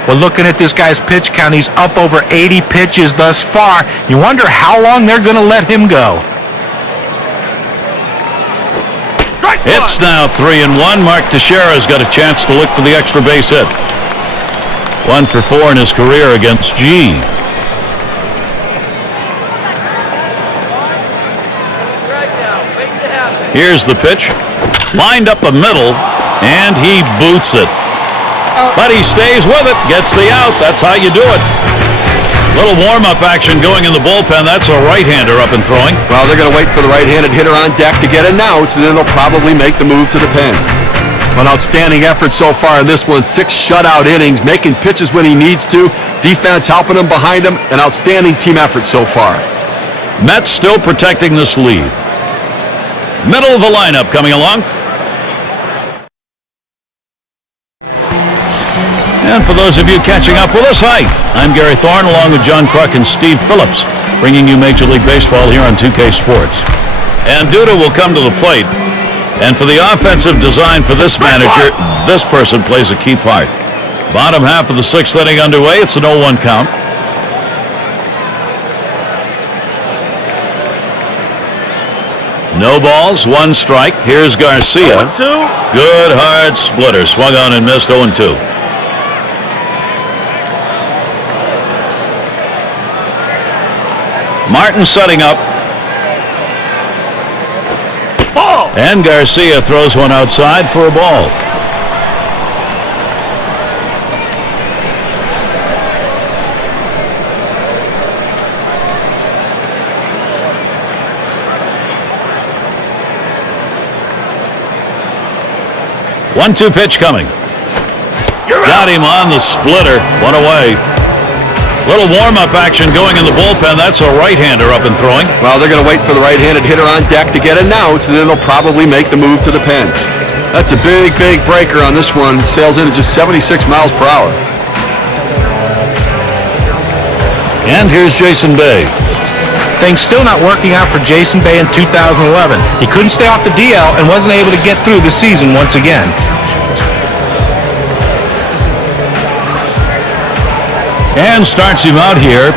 Well, looking at this guy's pitch count, he's up over 80 pitches thus far. You wonder how long they're going to let him go. It's now 3-1. Mark Teixeira's got a chance to look for the extra base hit. 1 for 4 in his career against G. Here's the pitch. Lined up the middle, and he boots it. But he stays with it, gets the out. That's how you do it. Little warm-up action going in the bullpen. That's a right-hander up and throwing. Well, they're going to wait for the right-handed hitter on deck to get an out, and then they'll probably make the move to the pen. An outstanding effort so far in this one. 6 shutout innings, making pitches when he needs to. Defense helping him behind him. An outstanding team effort so far. Mets still protecting this lead. Middle of the lineup coming along. And for those of you catching up with us, hi, I'm Gary Thorne along with John Kruk and Steve Phillips, bringing you Major League Baseball here on 2K Sports. And Duda will come to the plate. And for the offensive design for this manager, this person plays a key part. Bottom half of the 6th inning underway. It's an 0-1 count. No balls, 1 strike. Here's Garcia. 0-2. Good hard splitter. Swung on and missed. 0-2. Martin setting up. Ball. And Garcia throws one outside for a ball. One-two pitch coming. Got him on the splitter. 1 away. Little warm-up action going in the bullpen. That's a right-hander up and throwing. Well, they're going to wait for the right-handed hitter on deck to get an out, and then they'll probably make the move to the pen. That's a big, big breaker on this one. Sails in at just 76 miles per hour. And here's Jason Bay. Things still not working out for Jason Bay in 2011. He couldn't stay off the DL and wasn't able to get through the season once again. And starts him out here.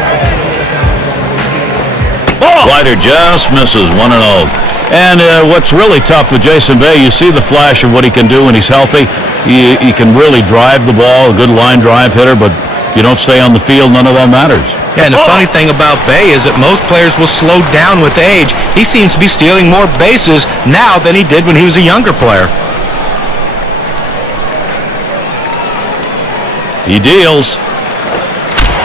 Ball. Slider just misses. 1-0. And what's really tough with Jason Bay, you see the flash of what he can do when he's healthy. He can really drive the ball, a good line drive hitter, but if you don't stay on the field, none of that matters. Yeah, and the funny thing about Bay is that most players will slow down with age. He seems to be stealing more bases now than he did when he was a younger player. He deals.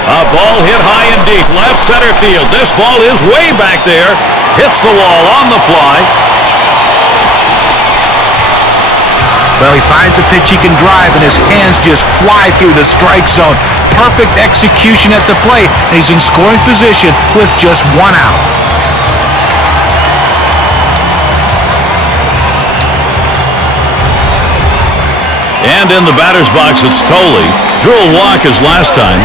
A ball hit high and deep, left center field. This ball is way back there. Hits the wall on the fly. Well, he finds a pitch he can drive, and his hands just fly through the strike zone. Perfect execution at the plate, and he's in scoring position with just 1 out. And in the batter's box, it's Tolley. Drew a walk his last time.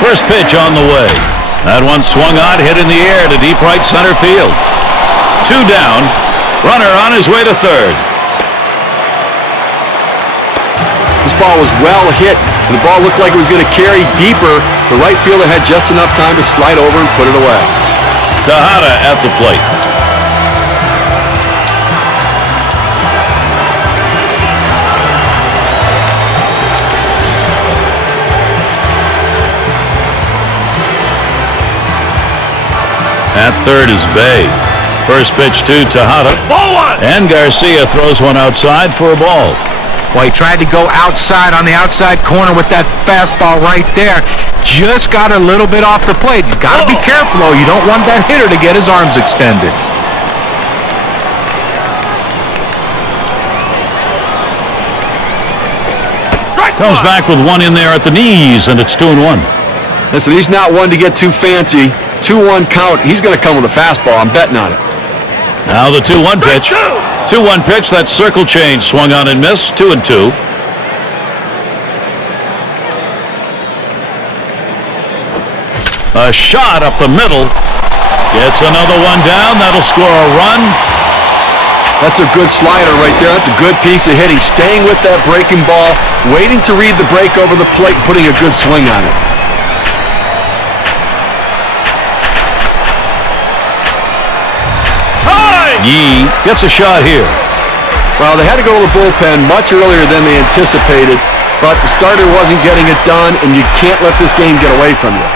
First pitch on the way. That one swung on, hit in the air to deep right center field. 2 down. Runner on his way to third. This ball was well hit, and the ball looked like it was going to carry deeper. The right fielder had just enough time to slide over and put it away. Tejada at the plate. At third is Bay. First pitch to Tejada. Ball one! And Garcia throws one outside for a ball. Well, he tried to go outside on the outside corner with that fastball right there. Just got a little bit off the plate. He's got to be careful, though. You don't want that hitter to get his arms extended. Comes back with one in there at the knees, and it's 2-1. Listen, he's not one to get too fancy. 2-1 count. He's going to come with a fastball. I'm betting on it. Now the 2-1 pitch. 2-1 pitch. That circle change swung on and missed. 2-2. A shot up the middle. Gets another one down. That'll score a run. That's a good slider right there. That's a good piece of hitting. Staying with that breaking ball, waiting to read the break over the plate, and putting a good swing on it. Yee gets a shot here. Well, they had to go to the bullpen much earlier than they anticipated, but the starter wasn't getting it done, and you can't let this game get away from you.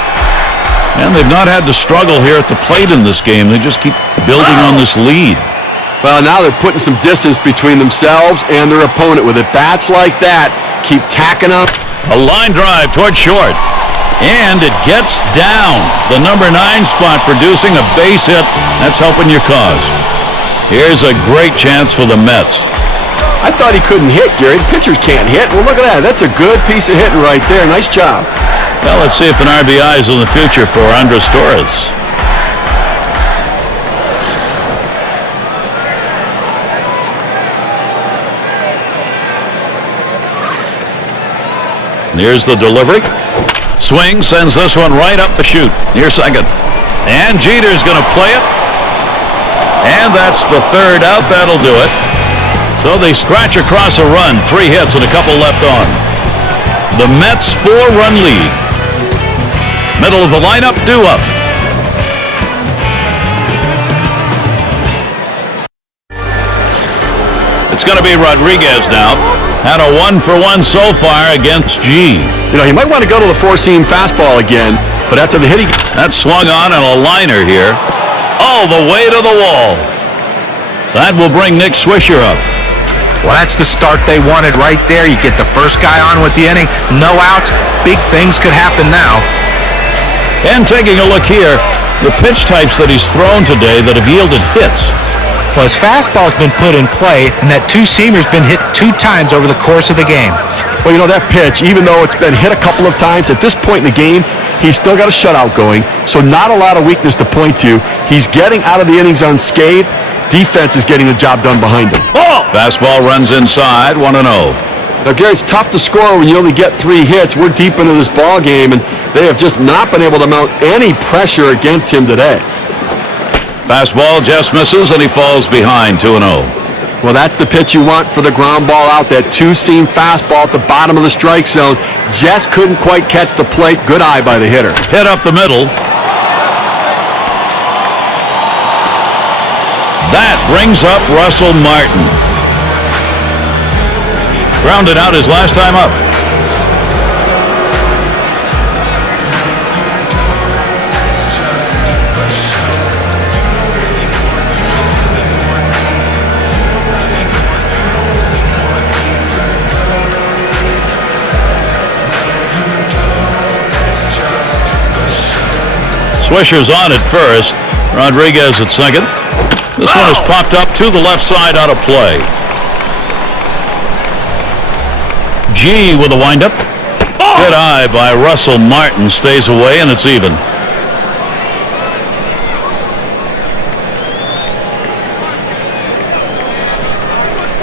And they've not had to struggle here at the plate in this game. They just keep building on this lead. Well, now they're putting some distance between themselves and their opponent with it. Bats like that keep tacking up. A line drive toward short. And it gets down. The number 9 spot producing a base hit. That's helping your cause. Here's a great chance for the Mets. I thought he couldn't hit, Gary. The pitchers can't hit. Well, look at that. That's a good piece of hitting right there. Nice job. Well, let's see if an RBI is in the future for Andres Torres. Here's the delivery. Swing, sends this one right up the chute. Near second. And Jeter's going to play it. And that's the third out. That'll do it. So they scratch across a run. 3 hits and a couple left on. The Mets 4-run lead. Middle of the lineup, due up. It's going to be Rodriguez now. Had a 1-for-1 so far against G. You know, he might want to go to the 4-seam fastball again, but after the hit he... That swung on a liner here. All the way to the wall. That will bring Nick Swisher up. Well, that's the start they wanted right there. You get the first guy on with the inning, no outs. Big things could happen now. And taking a look here, the pitch types that he's thrown today that have yielded hits. Well, his fastball's been put in play, and that 2-seamer's been hit 2 times over the course of the game. Well, you know, that pitch, even though it's been hit a couple of times, at this point in the game, he's still got a shutout going, so not a lot of weakness to point to. He's getting out of the innings unscathed. Defense is getting the job done behind him. Oh! Fastball runs inside, 1-0. Now, Gary, it's tough to score when you only get 3 hits. We're deep into this ball game, and they have just not been able to mount any pressure against him today. Fastball just misses, and he falls behind, 2-0. Well, that's the pitch you want for the ground ball out. That 2-seam fastball at the bottom of the strike zone. Just couldn't quite catch the plate. Good eye by the hitter. Hit up the middle. That brings up Russell Martin. Grounded out his last time up. Swisher's on at first. Rodriguez at second. This one is popped up to the left side out of play. G with a windup. Good eye by Russell Martin. Stays away, and it's even.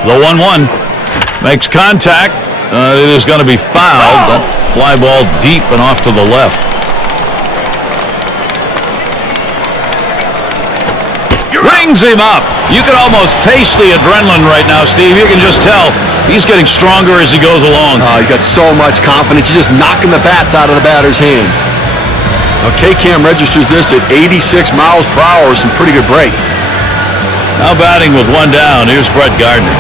The 1-1 makes contact. It is going to be fouled. That fly ball deep and off to the left. Rings him up. You can almost taste the adrenaline right now, Steve. You can just tell he's getting stronger as he goes along. He got so much confidence. He's just knocking the bats out of the batter's hands. Now K-Cam registers this at 86 miles per hour. Some pretty good break. Now batting with one down. Here's Brett Gardner.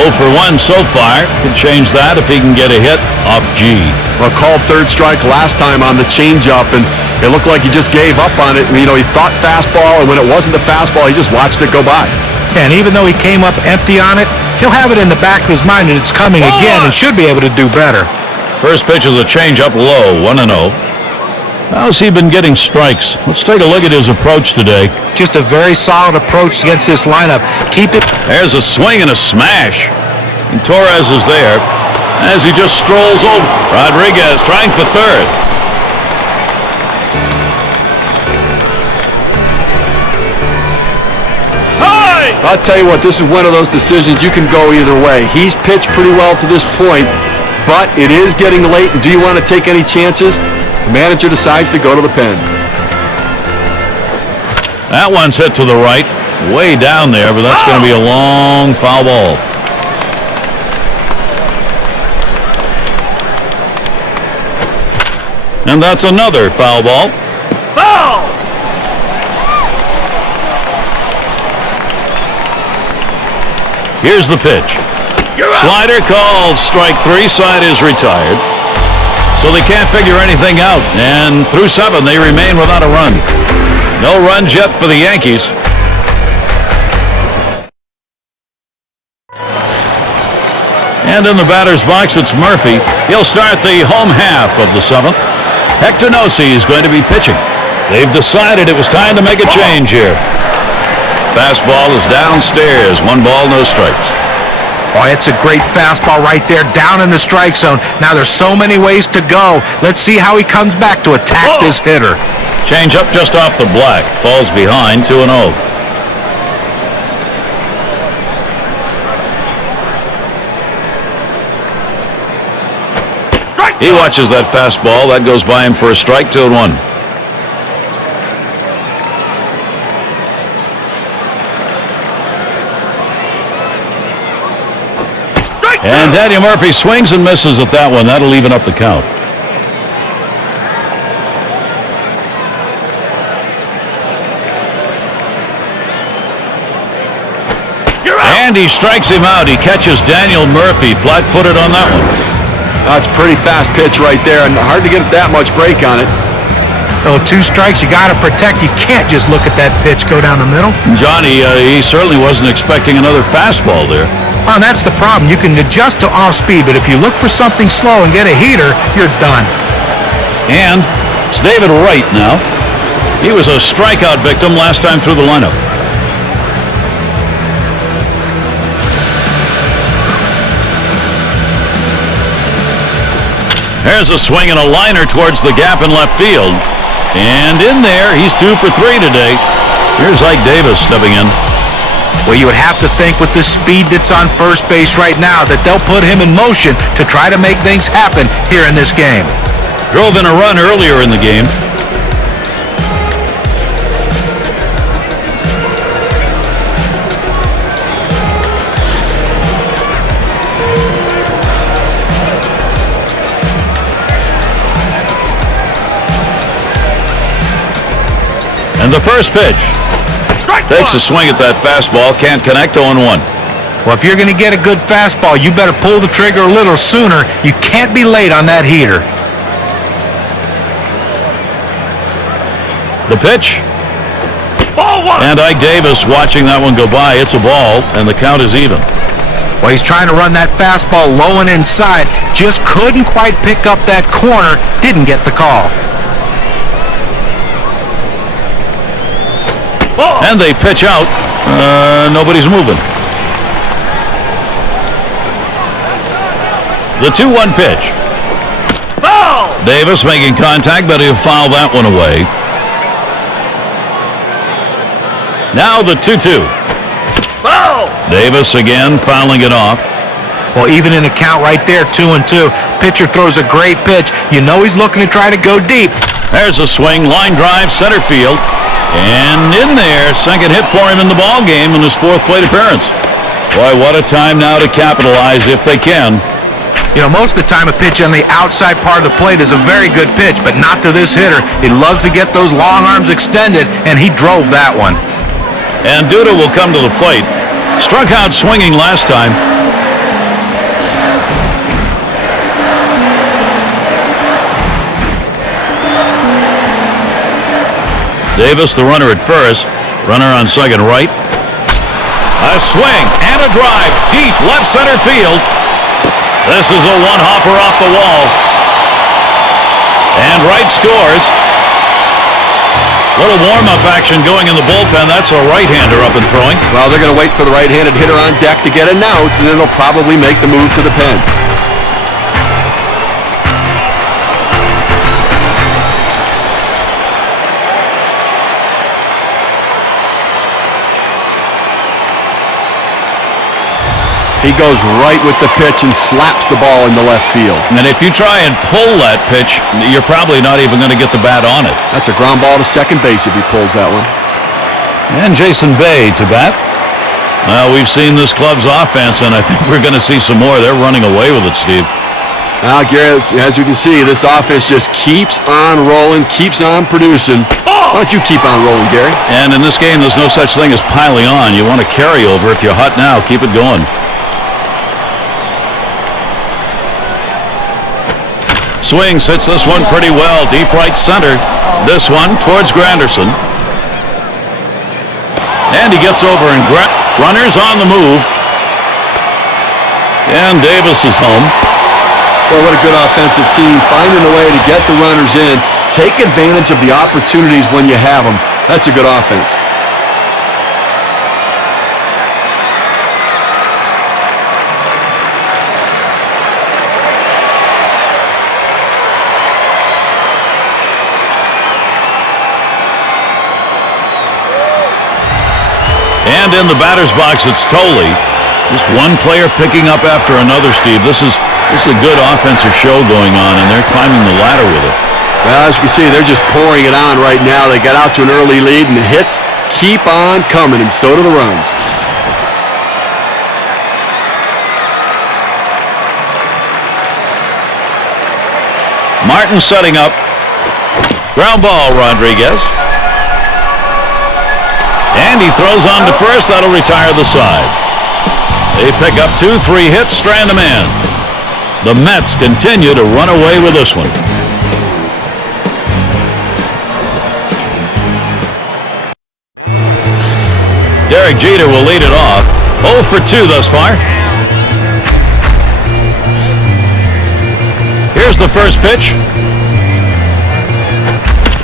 0 for 1 so far. Can change that if he can get a hit off G. Well, called third strike last time on the changeup, and it looked like he just gave up on it. You know, he thought fastball, and when it wasn't the fastball, he just watched it go by. And even though he came up empty on it, he'll have it in the back of his mind that it's coming again and should be able to do better. First pitch is a changeup low, 1-0. How's he been getting strikes? Let's take a look at his approach today. Just a very solid approach against this lineup. Keep it. There's a swing and a smash. And Torres is there as he just strolls over. Rodriguez trying for third. Hi! I'll tell you what, this is one of those decisions you can go either way. He's pitched pretty well to this point, but it is getting late, and do you want to take any chances? The manager decides to go to the pen. That one's hit to the right, way down there, but that's going to be a long foul ball. And that's another foul ball. Foul! Here's the pitch. Slider called strike 3. Side is retired. So they can't figure anything out. And through 7, they remain without a run. No runs yet for the Yankees. And in the batter's box, it's Murphy. He'll start the home half of the 7th. Hector Nossi is going to be pitching. They've decided it was time to make a change here. Fastball is downstairs. 1 ball, no strikes. Oh, it's a great fastball right there, down in the strike zone. Now there's so many ways to go. Let's see how he comes back to attack this hitter. Change up just off the black. Falls behind, 2-0. He watches that fastball. That goes by him for a strike, 2-1. And Daniel Murphy swings and misses at that one. That'll even up the count. And he strikes him out. He catches Daniel Murphy flat-footed on that one. That's a pretty fast pitch right there, and hard to get that much break on it. Oh, 2 strikes, you got to protect. You can't just look at that pitch go down the middle. Johnny, he certainly wasn't expecting another fastball there. Oh, and that's the problem. You can adjust to off speed, but if you look for something slow and get a heater, you're done. And it's David Wright now. He was a strikeout victim last time through the lineup. There's a swing and a liner towards the gap in left field. And in there, he's 2 for 3 today. Here's Ike Davis stepping in. Well, you would have to think with the speed that's on first base right now that they'll put him in motion to try to make things happen here in this game. Drove in a run earlier in the game. And the first pitch. Takes a swing at that fastball. Can't connect, 0-1. Well, if you're going to get a good fastball, you better pull the trigger a little sooner. You can't be late on that heater. The pitch. Ball 1. And Ike Davis watching that one go by. It's a ball, and the count is even. Well, he's trying to run that fastball low and inside. Just couldn't quite pick up that corner. Didn't get the call. And they pitch out. Nobody's moving. The 2-1 pitch. Davis making contact, but he'll foul that one away. Now the 2-2. Davis again fouling it off. Well, even in the count right there, 2-2, pitcher throws a great pitch. You know he's looking to try to go deep. There's a swing, line drive, center field. And in there, second hit for him in the ball game in his fourth plate appearance. Boy, what a time now to capitalize if they can. You know, most of the time a pitch on the outside part of the plate is a very good pitch, but not to this hitter. He loves to get those long arms extended, and he drove that one. And Duda will come to the plate. Struck out swinging last time. Davis, the runner at first. Runner on second right. A swing and a drive deep left center field. This is a one-hopper off the wall. And Wright scores. Little warm-up action going in the bullpen. That's a right-hander up and throwing. Well, they're going to wait for the right-handed hitter on deck to get announced, and then they'll probably make the move to the pen. He goes right with the pitch and slaps the ball into left field. And if you try and pull that pitch, you're probably not even going to get the bat on it. That's a ground ball to second base if he pulls that one. And Jason Bay to bat. Well, we've seen this club's offense, and I think we're going to see some more. They're running away with it, Steve. Now, Gary, as you can see, this offense just keeps on rolling, keeps on producing. Why don't you keep on rolling, Gary? And in this game, there's no such thing as piling on. You want to carry over. If you're hot now, keep it going. Swings, hits this one pretty well. Deep right center. This one towards Granderson. And he gets over and runners on the move. And Davis is home. Well, what a good offensive team. Finding a way to get the runners in. Take advantage of the opportunities when you have them. That's a good offense. And in the batter's box, it's Tolley. Just one player picking up after another, Steve. This is a good offensive show going on, and they're climbing the ladder with it. Well, as you can see, they're just pouring it on right now. They got out to an early lead, and the hits keep on coming, and so do the runs. Martin setting up. Ground ball, Rodriguez. And he throws on to first. That'll retire the side. They pick up 2-3 hits, strand a man. The Mets continue to run away with this one. Derek Jeter will lead it off. 0 for 2 thus far. Here's the first pitch.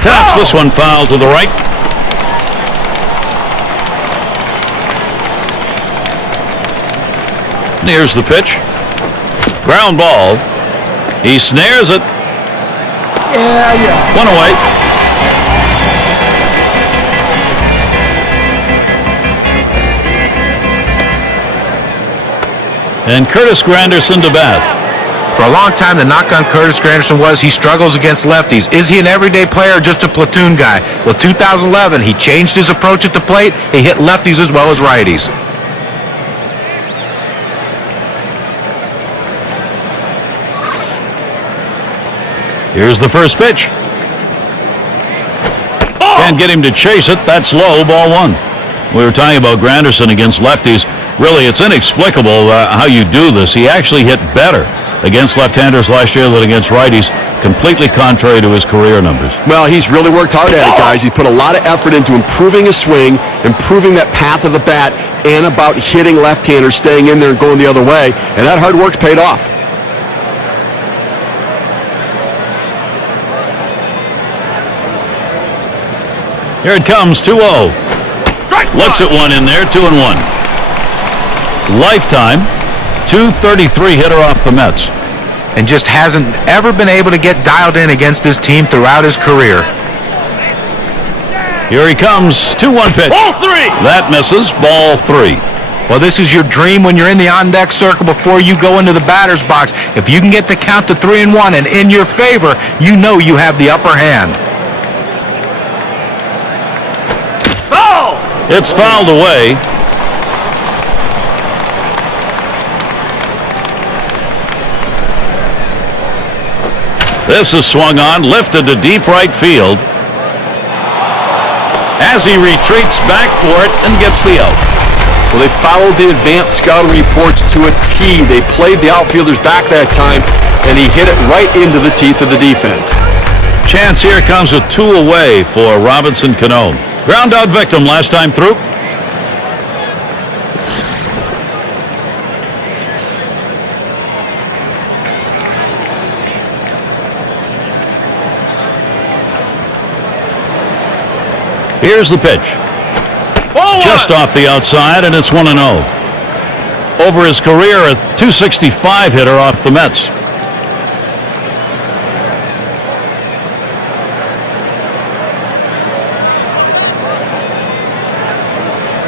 Taps this one foul to the right. Here's the pitch. Ground ball. He snares it. One away. And Curtis Granderson to bat. For a long time, the knock on Curtis Granderson was he struggles against lefties. Is he an everyday player or just a platoon guy? Well, 2011, he changed his approach at the plate. He hit lefties as well as righties. Here's the first pitch. Can't get him to chase it. That's low. Ball 1. We were talking about Granderson against lefties. Really, it's inexplicable how you do this. He actually hit better against left-handers last year than against righties, completely contrary to his career numbers. Well, he's really worked hard at it, guys. He's put a lot of effort into improving his swing, improving that path of the bat, and about hitting left-handers, staying in there and going the other way. And that hard work's paid off. Here it comes, 2-0. Looks at one in there, 2-1. Lifetime, .233 hitter off the Mets. And just hasn't ever been able to get dialed in against this team throughout his career. Here he comes, 2-1 pitch. Ball 3. That misses, ball 3. Well, this is your dream when you're in the on-deck circle before you go into the batter's box. If you can get the count to 3-1 and in your favor, you know you have the upper hand. Foul! It's fouled away. This is swung on, lifted to deep right field. As he retreats back for it and gets the out. Well, they followed the advanced scouting reports to a T. They played the outfielders back that time, and he hit it right into the teeth of the defense. Chance here comes with 2 away for Robinson Cano. Ground out victim last time through. Here's the pitch. Just off the outside, and it's 1-0. Over his career, a .265 hitter off the Mets.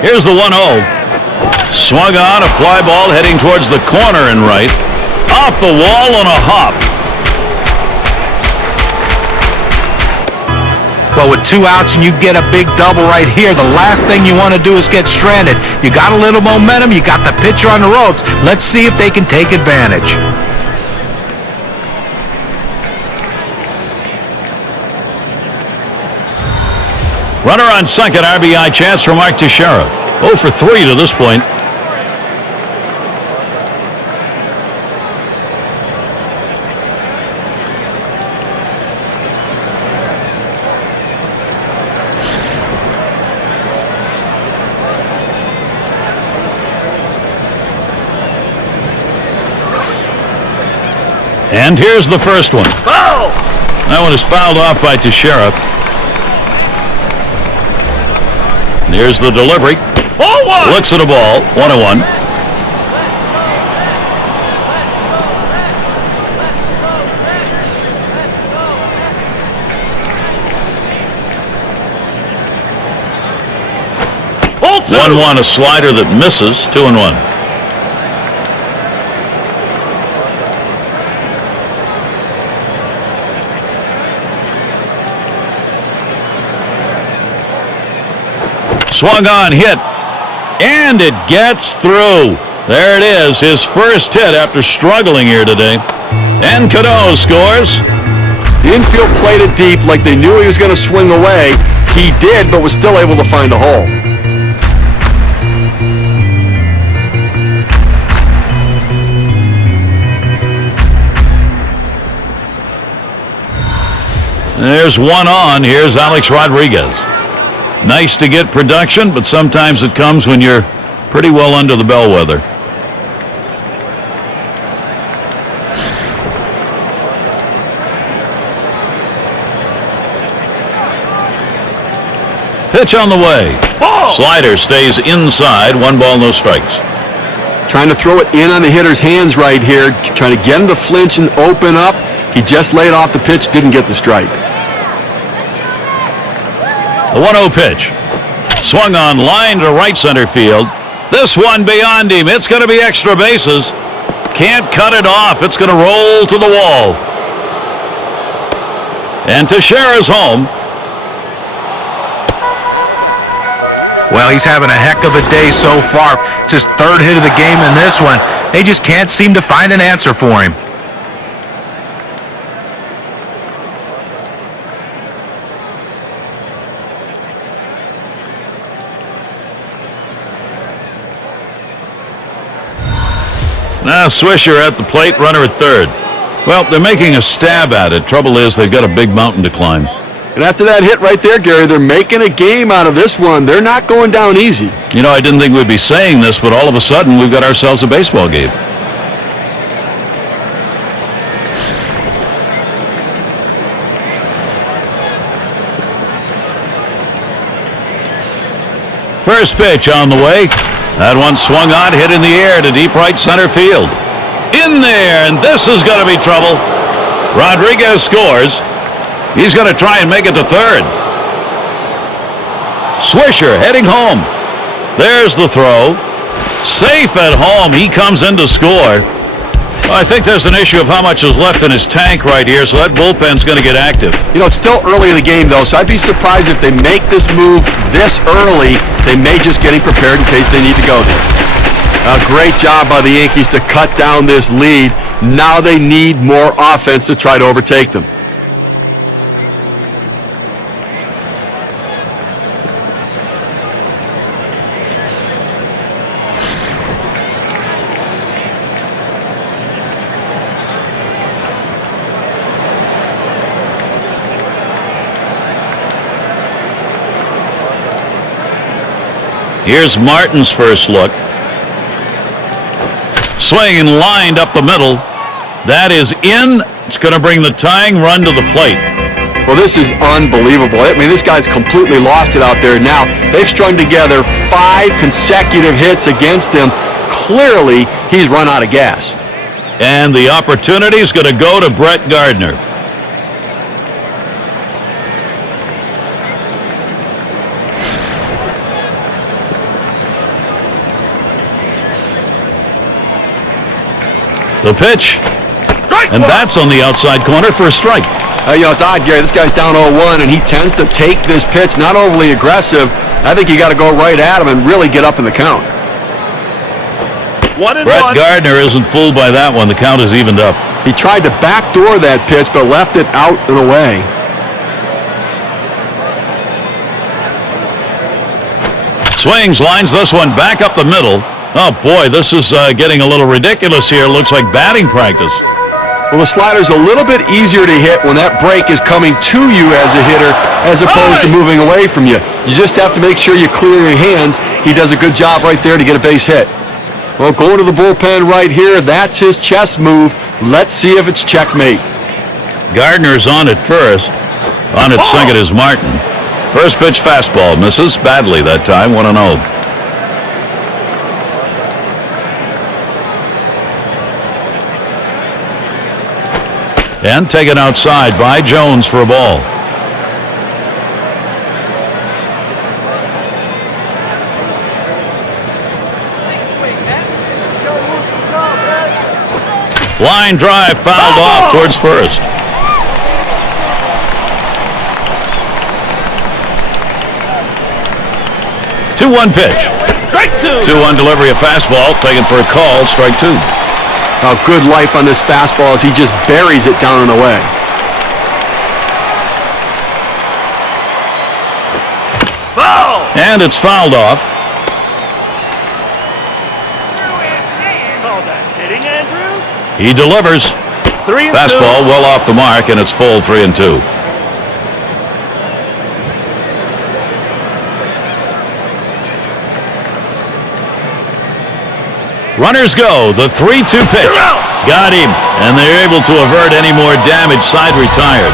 Here's the 1-0. Swung on, a fly ball heading towards the corner and right. Off the wall on a hop. Well, with 2 outs and you get a big double right here, the last thing you want to do is get stranded. You got a little momentum, you got the pitcher on the ropes. Let's see if they can take advantage. Runner on second, RBI chance for Mark Teixeira. 0 for 3 to this point. And here's the first one. Foul! That one is fouled off by Teixeira. And here's the delivery. Looks at a ball. 1-1. Ball 2. 1-1, a slider that misses. 2-1. Swung on, hit, and it gets through. There it is, his first hit after struggling here today. And Cano scores. The infield played it deep like they knew he was going to swing away. He did, but was still able to find a hole. There's one on. Here's Alex Rodriguez. Nice to get production, but sometimes it comes when you're pretty well under the bellwether. Pitch on the way. Ball. Slider stays inside. 1 ball, no strikes. Trying to throw it in on the hitter's hands right here. Trying to get him to flinch and open up. He just laid off the pitch, didn't get the strike. The 1-0 pitch. Swung on, line to right center field. This one beyond him. It's going to be extra bases. Can't cut it off. It's going to roll to the wall. And Teixeira's home. Well, he's having a heck of a day so far. It's his 3rd hit of the game in this one. They just can't seem to find an answer for him. Now Swisher at the plate, runner at 3rd. Well, they're making a stab at it. Trouble is they've got a big mountain to climb. And after that hit right there, Gary, they're making a game out of this one. They're not going down easy. You know, I didn't think we'd be saying this, but all of a sudden we've got ourselves a baseball game. First pitch on the way. That one swung on, hit in the air to deep right center field. In there, and this is going to be trouble. Rodriguez scores. He's going to try and make it to third. Swisher heading home. There's the throw. Safe at home. He comes in to score. Well, I think there's an issue of how much is left in his tank right here, so that bullpen's going to get active. You know, it's still early in the game, though, so I'd be surprised if they make this move this early. They may just get him prepared in case they need to go there. A great job by the Yankees to cut down this lead. Now they need more offense to try to overtake them. Here's Martin's first look. Swing and lined up the middle. That is in. It's going to bring the tying run to the plate. Well, this is unbelievable. I mean, this guy's completely lost it out there now. They've strung together 5 consecutive hits against him. Clearly, he's run out of gas. And the opportunity is going to go to Brett Gardner. The pitch, and that's on the outside corner for a strike. You know, it's odd, Gary. This guy's down 0-1, and he tends to take this pitch, not overly aggressive. I think you got to go right at him and really get up in the count. Brett Gardner isn't fooled by that one. The count is evened up. He tried to backdoor that pitch, but left it out and away. Swings, lines this one back up the middle. Oh, boy, this is getting a little ridiculous here. Looks like batting practice. Well, the slider's a little bit easier to hit when that break is coming to you as a hitter as opposed to moving away from you. You just have to make sure you clear your hands. He does a good job right there to get a base hit. Well, going to the bullpen right here, that's his chess move. Let's see if it's checkmate. Gardner's on at first. On at second is Martin. First pitch fastball. Misses badly that time. 1-0. And taken outside by Jones for a ball. Line drive fouled off towards first. Two-one pitch. Strike 2. 2-1 delivery of fastball. Taken for a call. Strike 2. A good life on this fastball as he just buries it down and away. Foul. And it's fouled off. Call that hitting, Andrew. He delivers. 3-2. Fastball well off the mark, and it's full 3-2. Runners go. The 3-2 pitch. Got him. And they're able to avert any more damage. Side retired.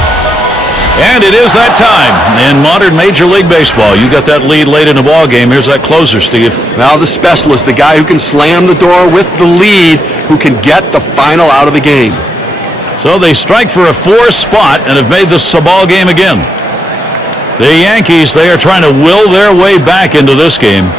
And it is that time in modern Major League Baseball. You got that lead late in the ball game. Here's that closer, Steve. Now the specialist, the guy who can slam the door with the lead, who can get the final out of the game. So they strike for a 4 spot and have made this a ball game again. The Yankees, they are trying to will their way back into this game.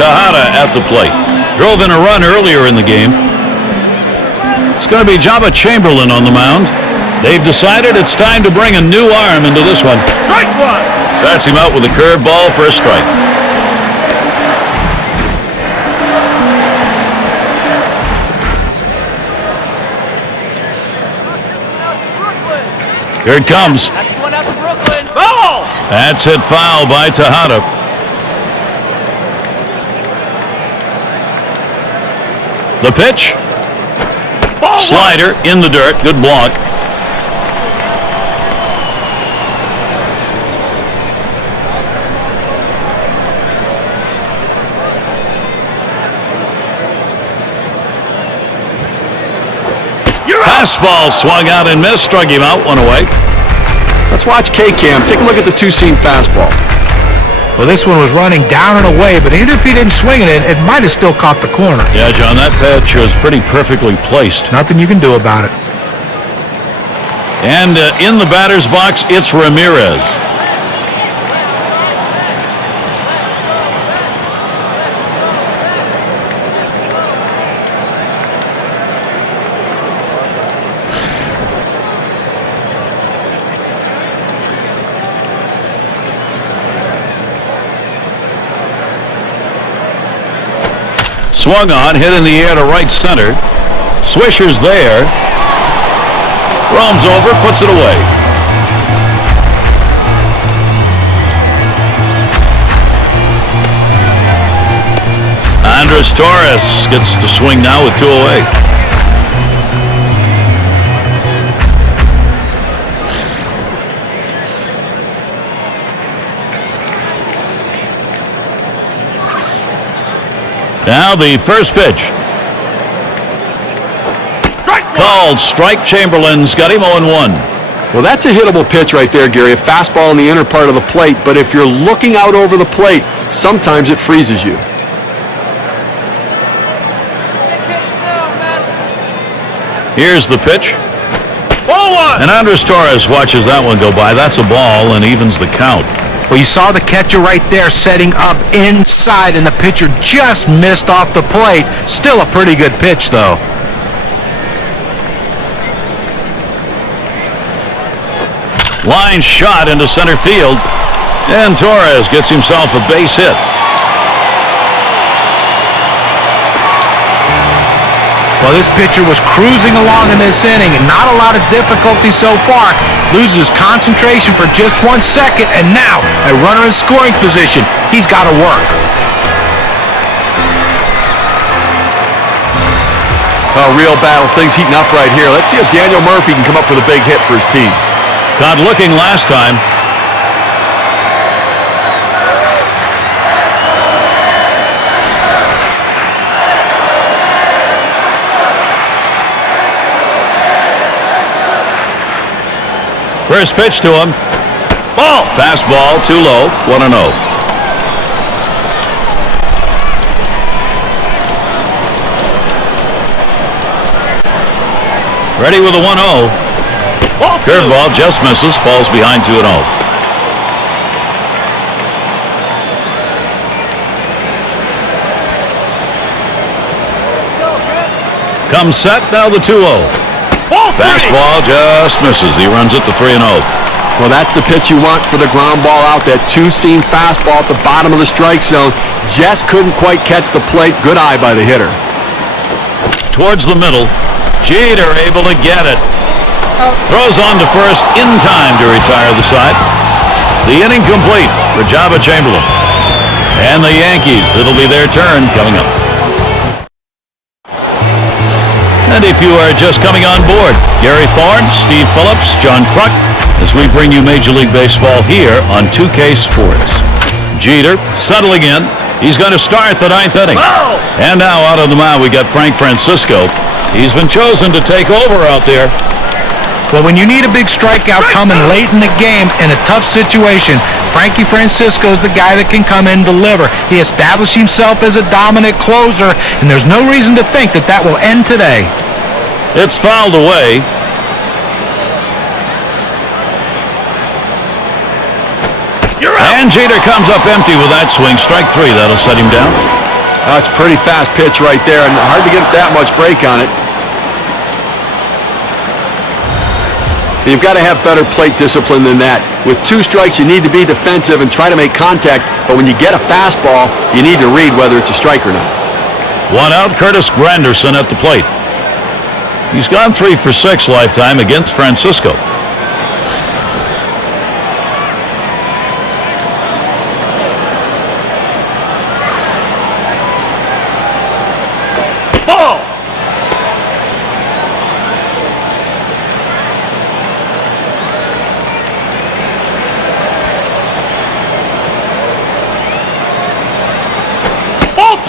Tejada at the plate. Drove in a run earlier in the game. It's going to be Jabba Chamberlain on the mound. They've decided it's time to bring a new arm into this one. Strike 1. Starts him out with a curveball for a strike. Here it comes. Next one out to Brooklyn. Ball. That's it, foul by Tejada. The pitch. Ball. Slider in the dirt. Good block. Fastball swung out and missed, struck him out, one away. Let's watch K-Cam. Take a look at the two-seam fastball. Well, this one was running down and away, but even if he didn't swing it, it might have still caught the corner. Yeah, John, that pitch was pretty perfectly placed. Nothing you can do about it. And in the batter's box, it's Ramirez. Swung on, hit in the air to right center. Swisher's there. Roams over, puts it away. Andres Torres gets to swing now with 2 away. Now the first pitch. Called strike. Chamberlain's got him 0-1. Well, that's a hittable pitch right there, Gary. A fastball in the inner part of the plate, but if you're looking out over the plate, sometimes it freezes you. Here's the pitch. Ball one. And Andres Torres watches that one go by. That's a ball and evens the count. Well, you saw the catcher right there setting up inside, and the pitcher just missed off the plate. Still a pretty good pitch, though. Line shot into center field, and Torres gets himself a base hit. Well, this pitcher was cruising along in this inning, and not a lot of difficulty so far. Loses concentration for just 1 second, and now a runner in scoring position. He's got to work. A real battle. Things heating up right here. Let's see if Daniel Murphy can come up with a big hit for his team. Got looking last time. First pitch to him. Ball. Fastball, too low. 1-0. Ready with a 1-0. Curveball just misses. Falls behind 2-0. Comes set. Now the 2-0. Fastball just misses. He runs it to 3-0. Well, that's the pitch you want for the ground ball out. That two-seam fastball at the bottom of the strike zone. Just couldn't quite catch the plate. Good eye by the hitter. Towards the middle. Jeter able to get it. Throws on to first in time to retire the side. The inning complete for Jabba Chamberlain. And the Yankees, it'll be their turn coming up. And if you are just coming on board, Gary Thorne, Steve Phillips, John Kruk, as we bring you Major League Baseball here on 2K Sports. Jeter settling in. He's going to start the 9th inning. And now out on the mound we got Frank Francisco. He's been chosen to take over out there. Well, when you need a big strikeout coming late in the game in a tough situation, Frankie Francisco is the guy that can come in and deliver. He established himself as a dominant closer, and there's no reason to think that that will end today. It's fouled away. And Jeter comes up empty with that swing. Strike 3. That'll set him down. That's a pretty fast pitch right there, and hard to get that much break on it. You've got to have better plate discipline than that. With 2 strikes, you need to be defensive and try to make contact, but when you get a fastball, you need to read whether it's a strike or not. 1 out, Curtis Granderson at the plate. He's gone 3 for 6 lifetime against Francisco.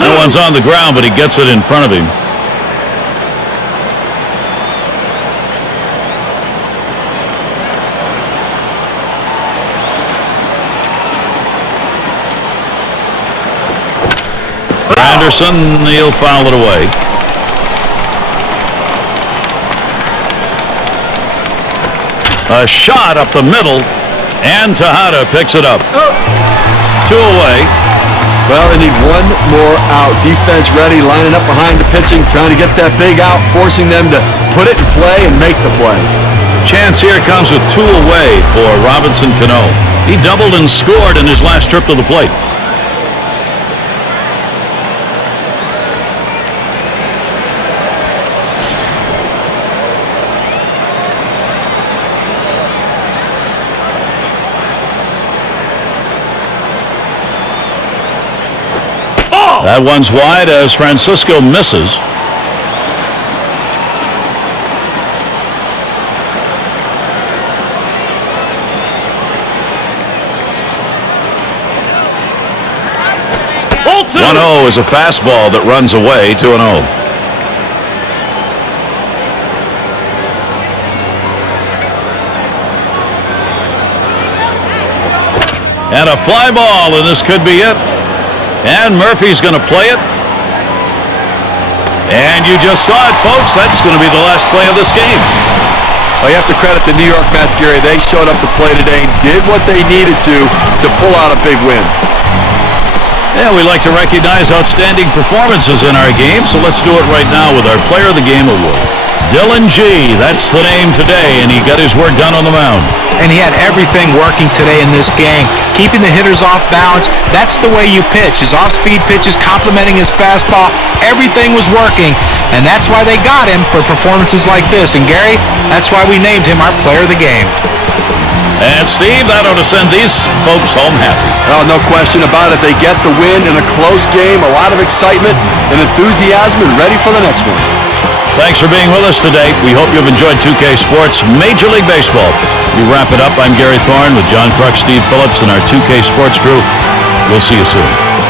That one's on the ground, but he gets it in front of him. Anderson, he'll foul it away. A shot up the middle, and Tejada picks it up. 2 away. Well, they need one more out. Defense ready, lining up behind the pitching, trying to get that big out, forcing them to put it in play and make the play. Chance here comes with 2 away for Robinson Cano. He doubled and scored in his last trip to the plate. That one's wide as Francisco misses. Ball 2. 1-0 is a fastball that runs away. 2-0. And a fly ball, and this could be it. And Murphy's going to play it. And you just saw it, folks. That's going to be the last play of this game. Well, you have to credit the New York Mets, Gary. They showed up to play today and did what they needed to pull out a big win. Yeah, we like to recognize outstanding performances in our game, so let's do it right now with our Player of the Game award. Dylan G, that's the name today, and he got his work done on the mound. And he had everything working today in this game. Keeping the hitters off balance, that's the way you pitch. His off-speed pitches complementing his fastball, everything was working. And that's why they got him for performances like this. And Gary, that's why we named him our Player of the Game. And Steve, that ought to send these folks home happy. Oh, no question about it. They get the win in a close game, a lot of excitement and enthusiasm, and ready for the next one. Thanks for being with us today. We hope you've enjoyed 2K Sports Major League Baseball. We wrap it up. I'm Gary Thorne with John Kruk, Steve Phillips, and our 2K Sports crew. We'll see you soon.